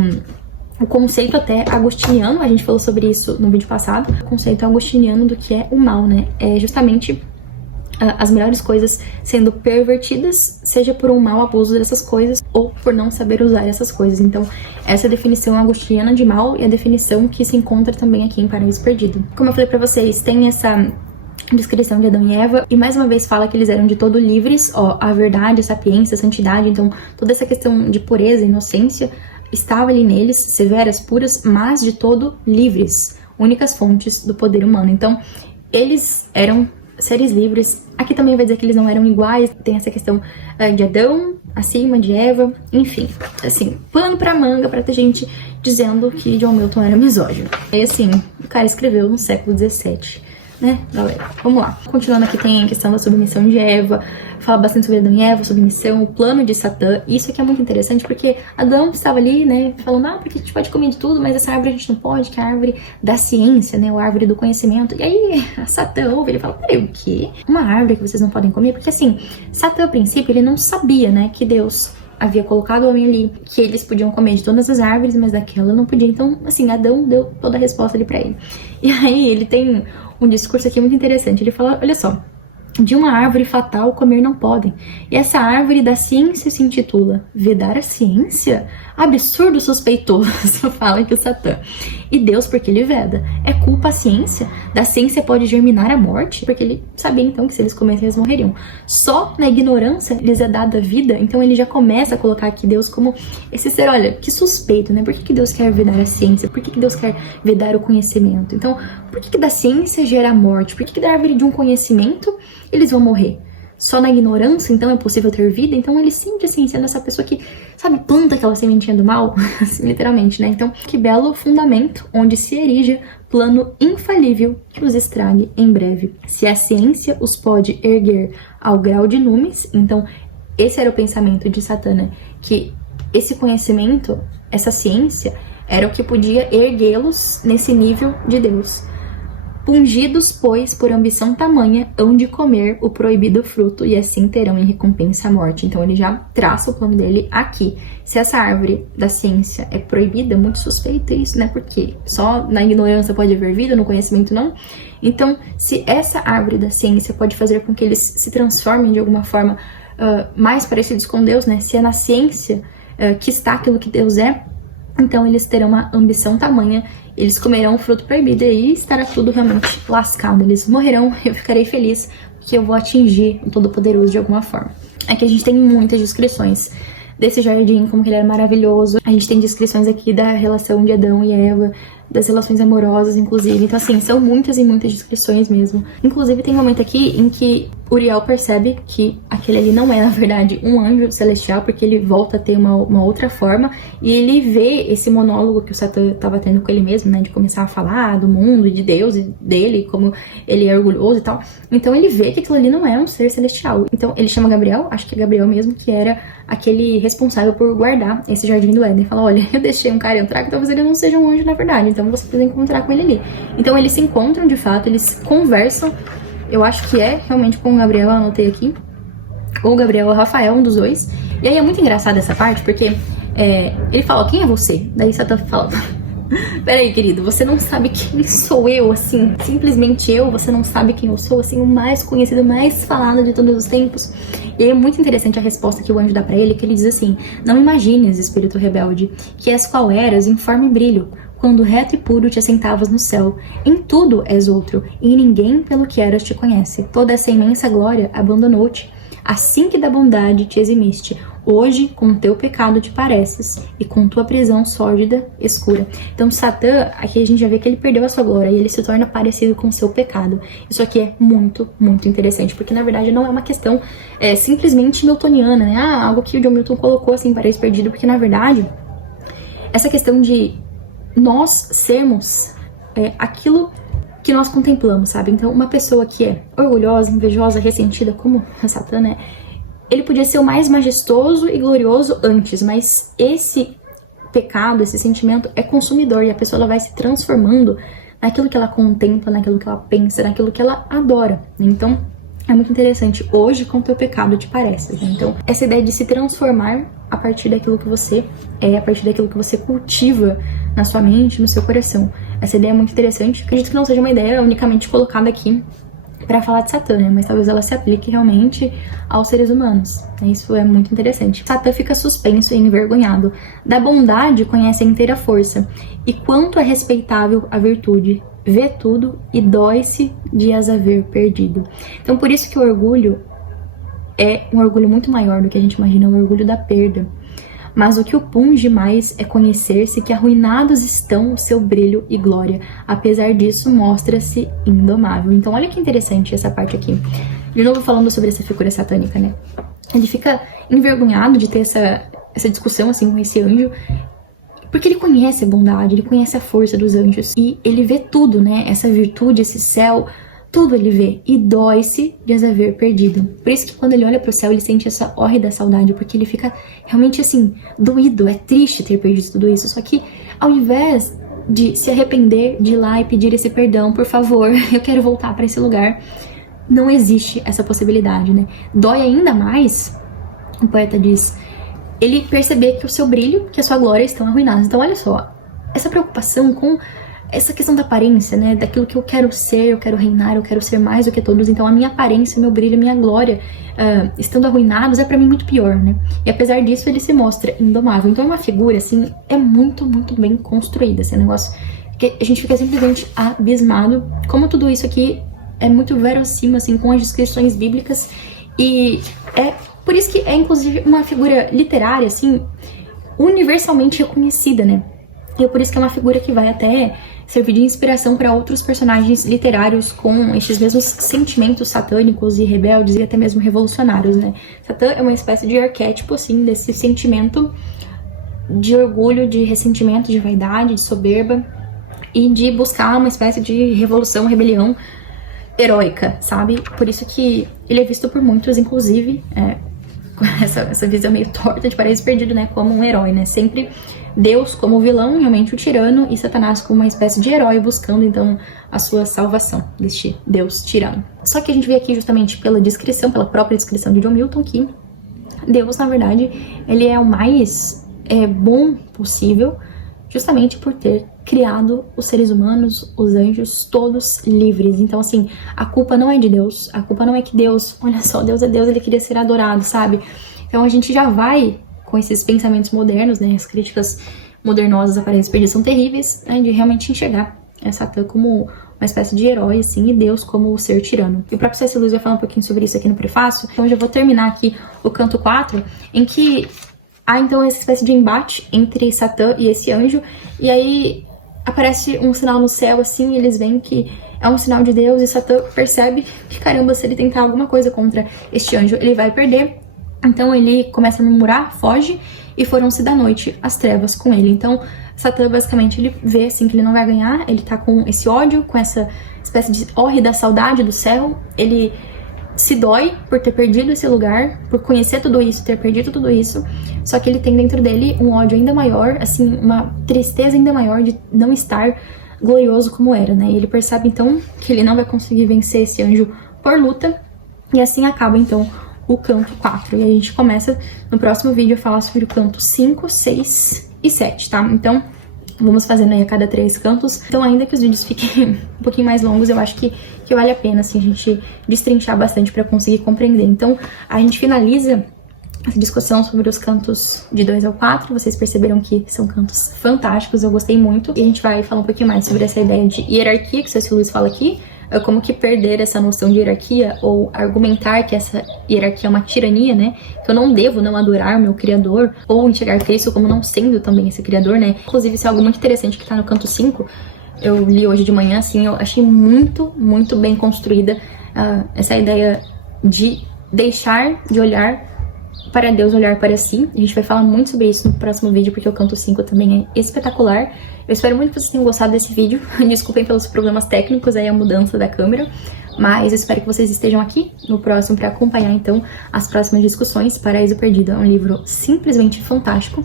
conceito até agostiniano, a gente falou sobre isso no vídeo passado, o conceito agostiniano do que é o mal, né? É justamente as melhores coisas sendo pervertidas, seja por um mau abuso dessas coisas ou por não saber usar essas coisas. Então, essa é a definição agostiniana de mal e a definição que se encontra também aqui em Paraíso Perdido. Como eu falei pra vocês, tem essa descrição de Adão e Eva, e mais uma vez fala que eles eram de todo livres, ó, a verdade, a sapiência, a santidade, então toda essa questão de pureza, inocência, estava ali neles, severas, puras, mas de todo livres, únicas fontes do poder humano. Então, eles eram seres livres. Aqui também vai dizer que eles não eram iguais, tem essa questão de Adão acima de Eva, enfim, assim, pano pra manga pra ter gente dizendo que John Milton era misógino. E assim, o cara escreveu no século XVII, né, galera? Vamos lá. Continuando aqui, tem a questão da submissão de Eva, fala bastante sobre Adão e Eva, submissão, o plano de Satã. Isso aqui é muito interessante porque Adão estava ali, né, falando, porque a gente pode comer de tudo, mas essa árvore a gente não pode, que é a árvore da ciência, né, a árvore do conhecimento. E aí, Satã ouve, ele fala, peraí, o quê? Uma árvore que vocês não podem comer? Porque assim, Satã, a princípio, ele não sabia, né, que Deus havia colocado o homem ali, que eles podiam comer de todas as árvores, mas daquela não podia. Então, assim, Adão deu toda a resposta ali pra ele. E aí, ele tem um discurso aqui muito interessante. Ele fala, olha só, de uma árvore fatal comer não podem. E essa árvore da ciência se intitula Vedar a Ciência? Absurdo suspeitoso, fala que o Satã. E Deus, porque ele veda. É culpa a ciência? Da ciência pode germinar a morte? Porque ele sabia então que se eles comessem eles morreriam. Só na ignorância lhes é dada a vida. Então ele já começa a colocar aqui Deus como esse ser, olha, que suspeito, né? Por que Deus quer vedar a ciência? Por que Deus quer vedar o conhecimento? Então, por que da ciência gera a morte? Por que da árvore de um conhecimento eles vão morrer? Só na ignorância, então, é possível ter vida? Então, ele sempre, assim, sendo essa pessoa que, sabe, planta aquela sementinha do mal, assim, literalmente, né? Então, que belo fundamento onde se erija plano infalível que os estrague em breve. Se a ciência os pode erguer ao grau de numes, então, esse era o pensamento de Satã, né? Que esse conhecimento, essa ciência, era o que podia erguê-los nesse nível de Deus. Pungidos, pois, por ambição tamanha, hão de comer o proibido fruto e assim terão em recompensa a morte. Então ele já traça o plano dele aqui. Se essa árvore da ciência é proibida, muito suspeito isso, né? Porque só na ignorância pode haver vida, no conhecimento não. Então, se essa árvore da ciência pode fazer com que eles se transformem de alguma forma mais parecidos com Deus, né? Se é na ciência que está aquilo que Deus é, então eles terão uma ambição tamanha, eles comerão o fruto proibido e aí estará tudo realmente lascado. Eles morrerão, eu ficarei feliz que eu vou atingir o Todo-Poderoso de alguma forma. Aqui a gente tem muitas descrições desse jardim, como que ele era maravilhoso. A gente tem descrições aqui da relação de Adão e Eva, das relações amorosas, inclusive. Então, assim, são muitas e muitas descrições mesmo. Inclusive, tem um momento aqui em que Uriel percebe que aquele ali não é, na verdade, um anjo celestial, porque ele volta a ter uma outra forma, e ele vê esse monólogo que o Satã estava tendo com ele mesmo, né, de começar a falar do mundo, de Deus e dele, como ele é orgulhoso e tal. Então ele vê que aquilo ali não é um ser celestial. Então ele chama Gabriel, acho que é Gabriel mesmo, que era aquele responsável por guardar esse jardim do Éden. Fala, olha, eu deixei um cara entrar que talvez ele não seja um anjo na verdade, então você precisa encontrar com ele ali. Então eles se encontram de fato, eles conversam. Eu acho que é realmente com o Gabriel, eu anotei aqui. Ou o Gabriel ou o Rafael, um dos dois. E aí é muito engraçado essa parte, porque ele fala, quem é você? Daí Satã fala, peraí, querido, você não sabe quem sou eu, assim, simplesmente eu, você não sabe quem eu sou, assim, o mais conhecido, o mais falado de todos os tempos. E aí é muito interessante a resposta que o anjo dá pra ele, que ele diz assim, não imagines, espírito rebelde, que és qual eras em forma e brilho, quando reto e puro te assentavas no céu. Em tudo és outro, e em ninguém pelo que eras te conhece. Toda essa imensa glória abandonou-te, assim que da bondade te eximiste. Hoje, com teu pecado te pareces, e com tua prisão sórdida, escura. Então, Satã, aqui a gente já vê que ele perdeu a sua glória, e ele se torna parecido com o seu pecado. Isso aqui é muito, muito interessante, porque na verdade não é uma questão simplesmente newtoniana, né? Algo que o John Milton colocou assim, paraíso perdido, porque na verdade, essa questão de nós sermos aquilo que nós contemplamos, sabe? Então, uma pessoa que é orgulhosa, invejosa, ressentida, como Satã, né? Ele podia ser o mais majestoso e glorioso antes, mas esse pecado, esse sentimento é consumidor e a pessoa ela vai se transformando naquilo que ela contempla, naquilo que ela pensa, naquilo que ela adora. Então, é muito interessante. Hoje, com o teu pecado te parece. Então, essa ideia de se transformar a partir daquilo que você é, a partir daquilo que você cultiva na sua mente, no seu coração. Essa ideia é muito interessante. Acredito que não seja uma ideia unicamente colocada aqui para falar de Satã, né? Mas talvez ela se aplique realmente aos seres humanos. Isso é muito interessante. Satã fica suspenso e envergonhado. Da bondade conhece a inteira força. E quanto é respeitável a virtude, vê tudo e dói-se de as haver perdido. Então, por isso que o orgulho é um orgulho muito maior do que a gente imagina, o orgulho da perda. Mas o que o punge mais é conhecer-se que arruinados estão o seu brilho e glória. Apesar disso, mostra-se indomável. Então, olha que interessante essa parte aqui. De novo, falando sobre essa figura satânica, né? Ele fica envergonhado de ter essa discussão, assim, com esse anjo, porque ele conhece a bondade, ele conhece a força dos anjos. E ele vê tudo, né? Essa virtude, esse céu, tudo ele vê. E dói-se de as haver perdido. Por isso que quando ele olha pro céu, ele sente essa hórrida saudade, porque ele fica realmente, assim, doído. É triste ter perdido tudo isso. Só que, ao invés de se arrepender, de ir lá e pedir esse perdão, por favor, eu quero voltar pra esse lugar, não existe essa possibilidade, né? Dói ainda mais, o poeta diz, ele perceber que o seu brilho, que a sua glória estão arruinados. Então, olha só, essa preocupação com essa questão da aparência, né, daquilo que eu quero ser, eu quero reinar, eu quero ser mais do que todos, então a minha aparência, meu brilho, minha glória, estando arruinados, é pra mim muito pior, né, e apesar disso ele se mostra indomável. Então é uma figura, assim, é muito, muito bem construída, esse negócio, que a gente fica simplesmente abismado, como tudo isso aqui é muito verossímil, assim, com as descrições bíblicas, e é por isso que é, inclusive, uma figura literária, assim, universalmente reconhecida, né, e é por isso que é uma figura que vai até servir de inspiração para outros personagens literários com estes mesmos sentimentos satânicos e rebeldes e até mesmo revolucionários, né? Satã é uma espécie de arquétipo, assim, desse sentimento de orgulho, de ressentimento, de vaidade, de soberba e de buscar uma espécie de revolução, rebelião heróica, sabe? Por isso que ele é visto por muitos, inclusive, com essa visão meio torta de paraíso perdido, né? Como um herói, né? Sempre Deus como vilão, realmente o tirano, e Satanás como uma espécie de herói buscando, então, a sua salvação deste Deus tirano. Só que a gente vê aqui justamente pela descrição, pela própria descrição de John Milton, que Deus, na verdade, ele é o mais bom possível, justamente por ter criado os seres humanos, os anjos, todos livres. Então, assim, a culpa não é de Deus, a culpa não é que Deus, olha só, Deus é Deus, ele queria ser adorado, sabe? Então a gente já vai com esses pensamentos modernos, né, as críticas modernosas a paraíso perdido são terríveis, né, de realmente enxergar Satã como uma espécie de herói, assim, e Deus como o ser tirano. E o próprio C.S. Lewis vai falar um pouquinho sobre isso aqui no prefácio, então eu já vou terminar aqui o canto 4, em que há então essa espécie de embate entre Satã e esse anjo, e aí aparece um sinal no céu, assim, e eles veem que é um sinal de Deus, e Satã percebe que, caramba, se ele tentar alguma coisa contra este anjo, ele vai perder. Então ele começa a murmurar, foge, e foram-se da noite as trevas com ele. Então Satã basicamente ele vê assim que ele não vai ganhar, ele tá com esse ódio, com essa espécie de hórrida saudade do céu, ele se dói por ter perdido esse lugar, por conhecer tudo isso, ter perdido tudo isso, só que ele tem dentro dele um ódio ainda maior, assim, uma tristeza ainda maior de não estar glorioso como era, né? E ele percebe então que ele não vai conseguir vencer esse anjo por luta, e assim acaba então o canto 4. E a gente começa no próximo vídeo a falar sobre o canto 5, 6 e 7, tá? Então vamos fazendo aí a cada 3 cantos. Então, ainda que os vídeos fiquem um pouquinho mais longos, eu acho que vale a pena, assim, a gente destrinchar bastante pra conseguir compreender. Então, a gente finaliza essa discussão sobre os cantos de 2 ao 4. Vocês perceberam que são cantos fantásticos, eu gostei muito. E a gente vai falar um pouquinho mais sobre essa ideia de hierarquia que o C.S. Lewis fala aqui, como que perder essa noção de hierarquia, ou argumentar que essa hierarquia é uma tirania, né? Que eu não devo não adorar o meu Criador, ou enxergar Cristo como não sendo também esse Criador, né? Inclusive, isso é algo muito interessante que tá no canto 5. Eu li hoje de manhã, assim, eu achei muito, muito bem construída essa ideia de deixar de olhar para Deus, olhar para si. A gente vai falar muito sobre isso no próximo vídeo, porque o canto 5 também é espetacular. Eu espero muito que vocês tenham gostado desse vídeo. Desculpem pelos problemas técnicos, aí a mudança da câmera. Mas eu espero que vocês estejam aqui no próximo para acompanhar, então, as próximas discussões. Paraíso Perdido é um livro simplesmente fantástico.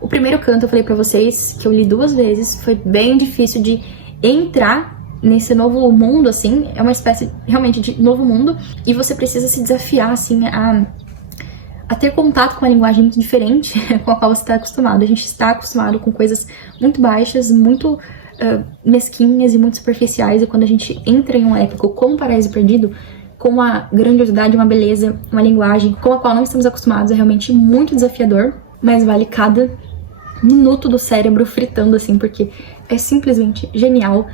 O primeiro canto eu falei pra vocês que eu li 2 vezes. Foi bem difícil de entrar nesse novo mundo, assim. É uma espécie, realmente, de novo mundo. E você precisa se desafiar, assim, a ter contato com uma linguagem muito diferente com a qual você está acostumado. A gente está acostumado com coisas muito baixas, muito mesquinhas e muito superficiais, e quando a gente entra em um épico como o Paraíso Perdido, com uma grandiosidade, uma beleza, uma linguagem com a qual não estamos acostumados, é realmente muito desafiador, mas vale cada minuto do cérebro fritando, assim, porque é simplesmente genial,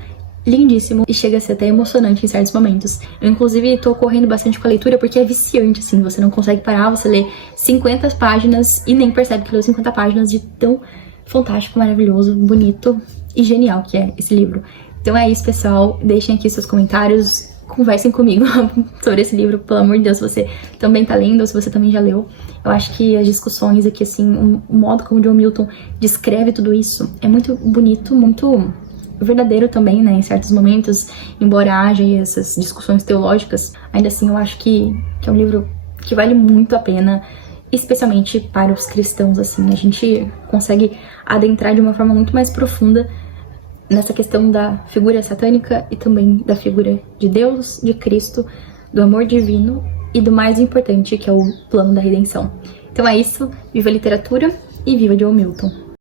lindíssimo e chega a ser até emocionante em certos momentos. Eu, inclusive, tô correndo bastante com a leitura porque é viciante, assim, você não consegue parar, você lê 50 páginas e nem percebe que leu 50 páginas de tão fantástico, maravilhoso, bonito e genial que é esse livro. Então é isso, pessoal, deixem aqui seus comentários, conversem comigo sobre esse livro, pelo amor de Deus, se você também tá lendo ou se você também já leu. Eu acho que as discussões aqui, assim, o modo como o John Milton descreve tudo isso é muito bonito, muito verdadeiro também, né, em certos momentos, embora haja essas discussões teológicas, ainda assim eu acho que é um livro que vale muito a pena, especialmente para os cristãos, assim, a gente consegue adentrar de uma forma muito mais profunda nessa questão da figura satânica e também da figura de Deus, de Cristo, do amor divino e do mais importante, que é o plano da redenção. Então é isso, viva a literatura e viva John Milton!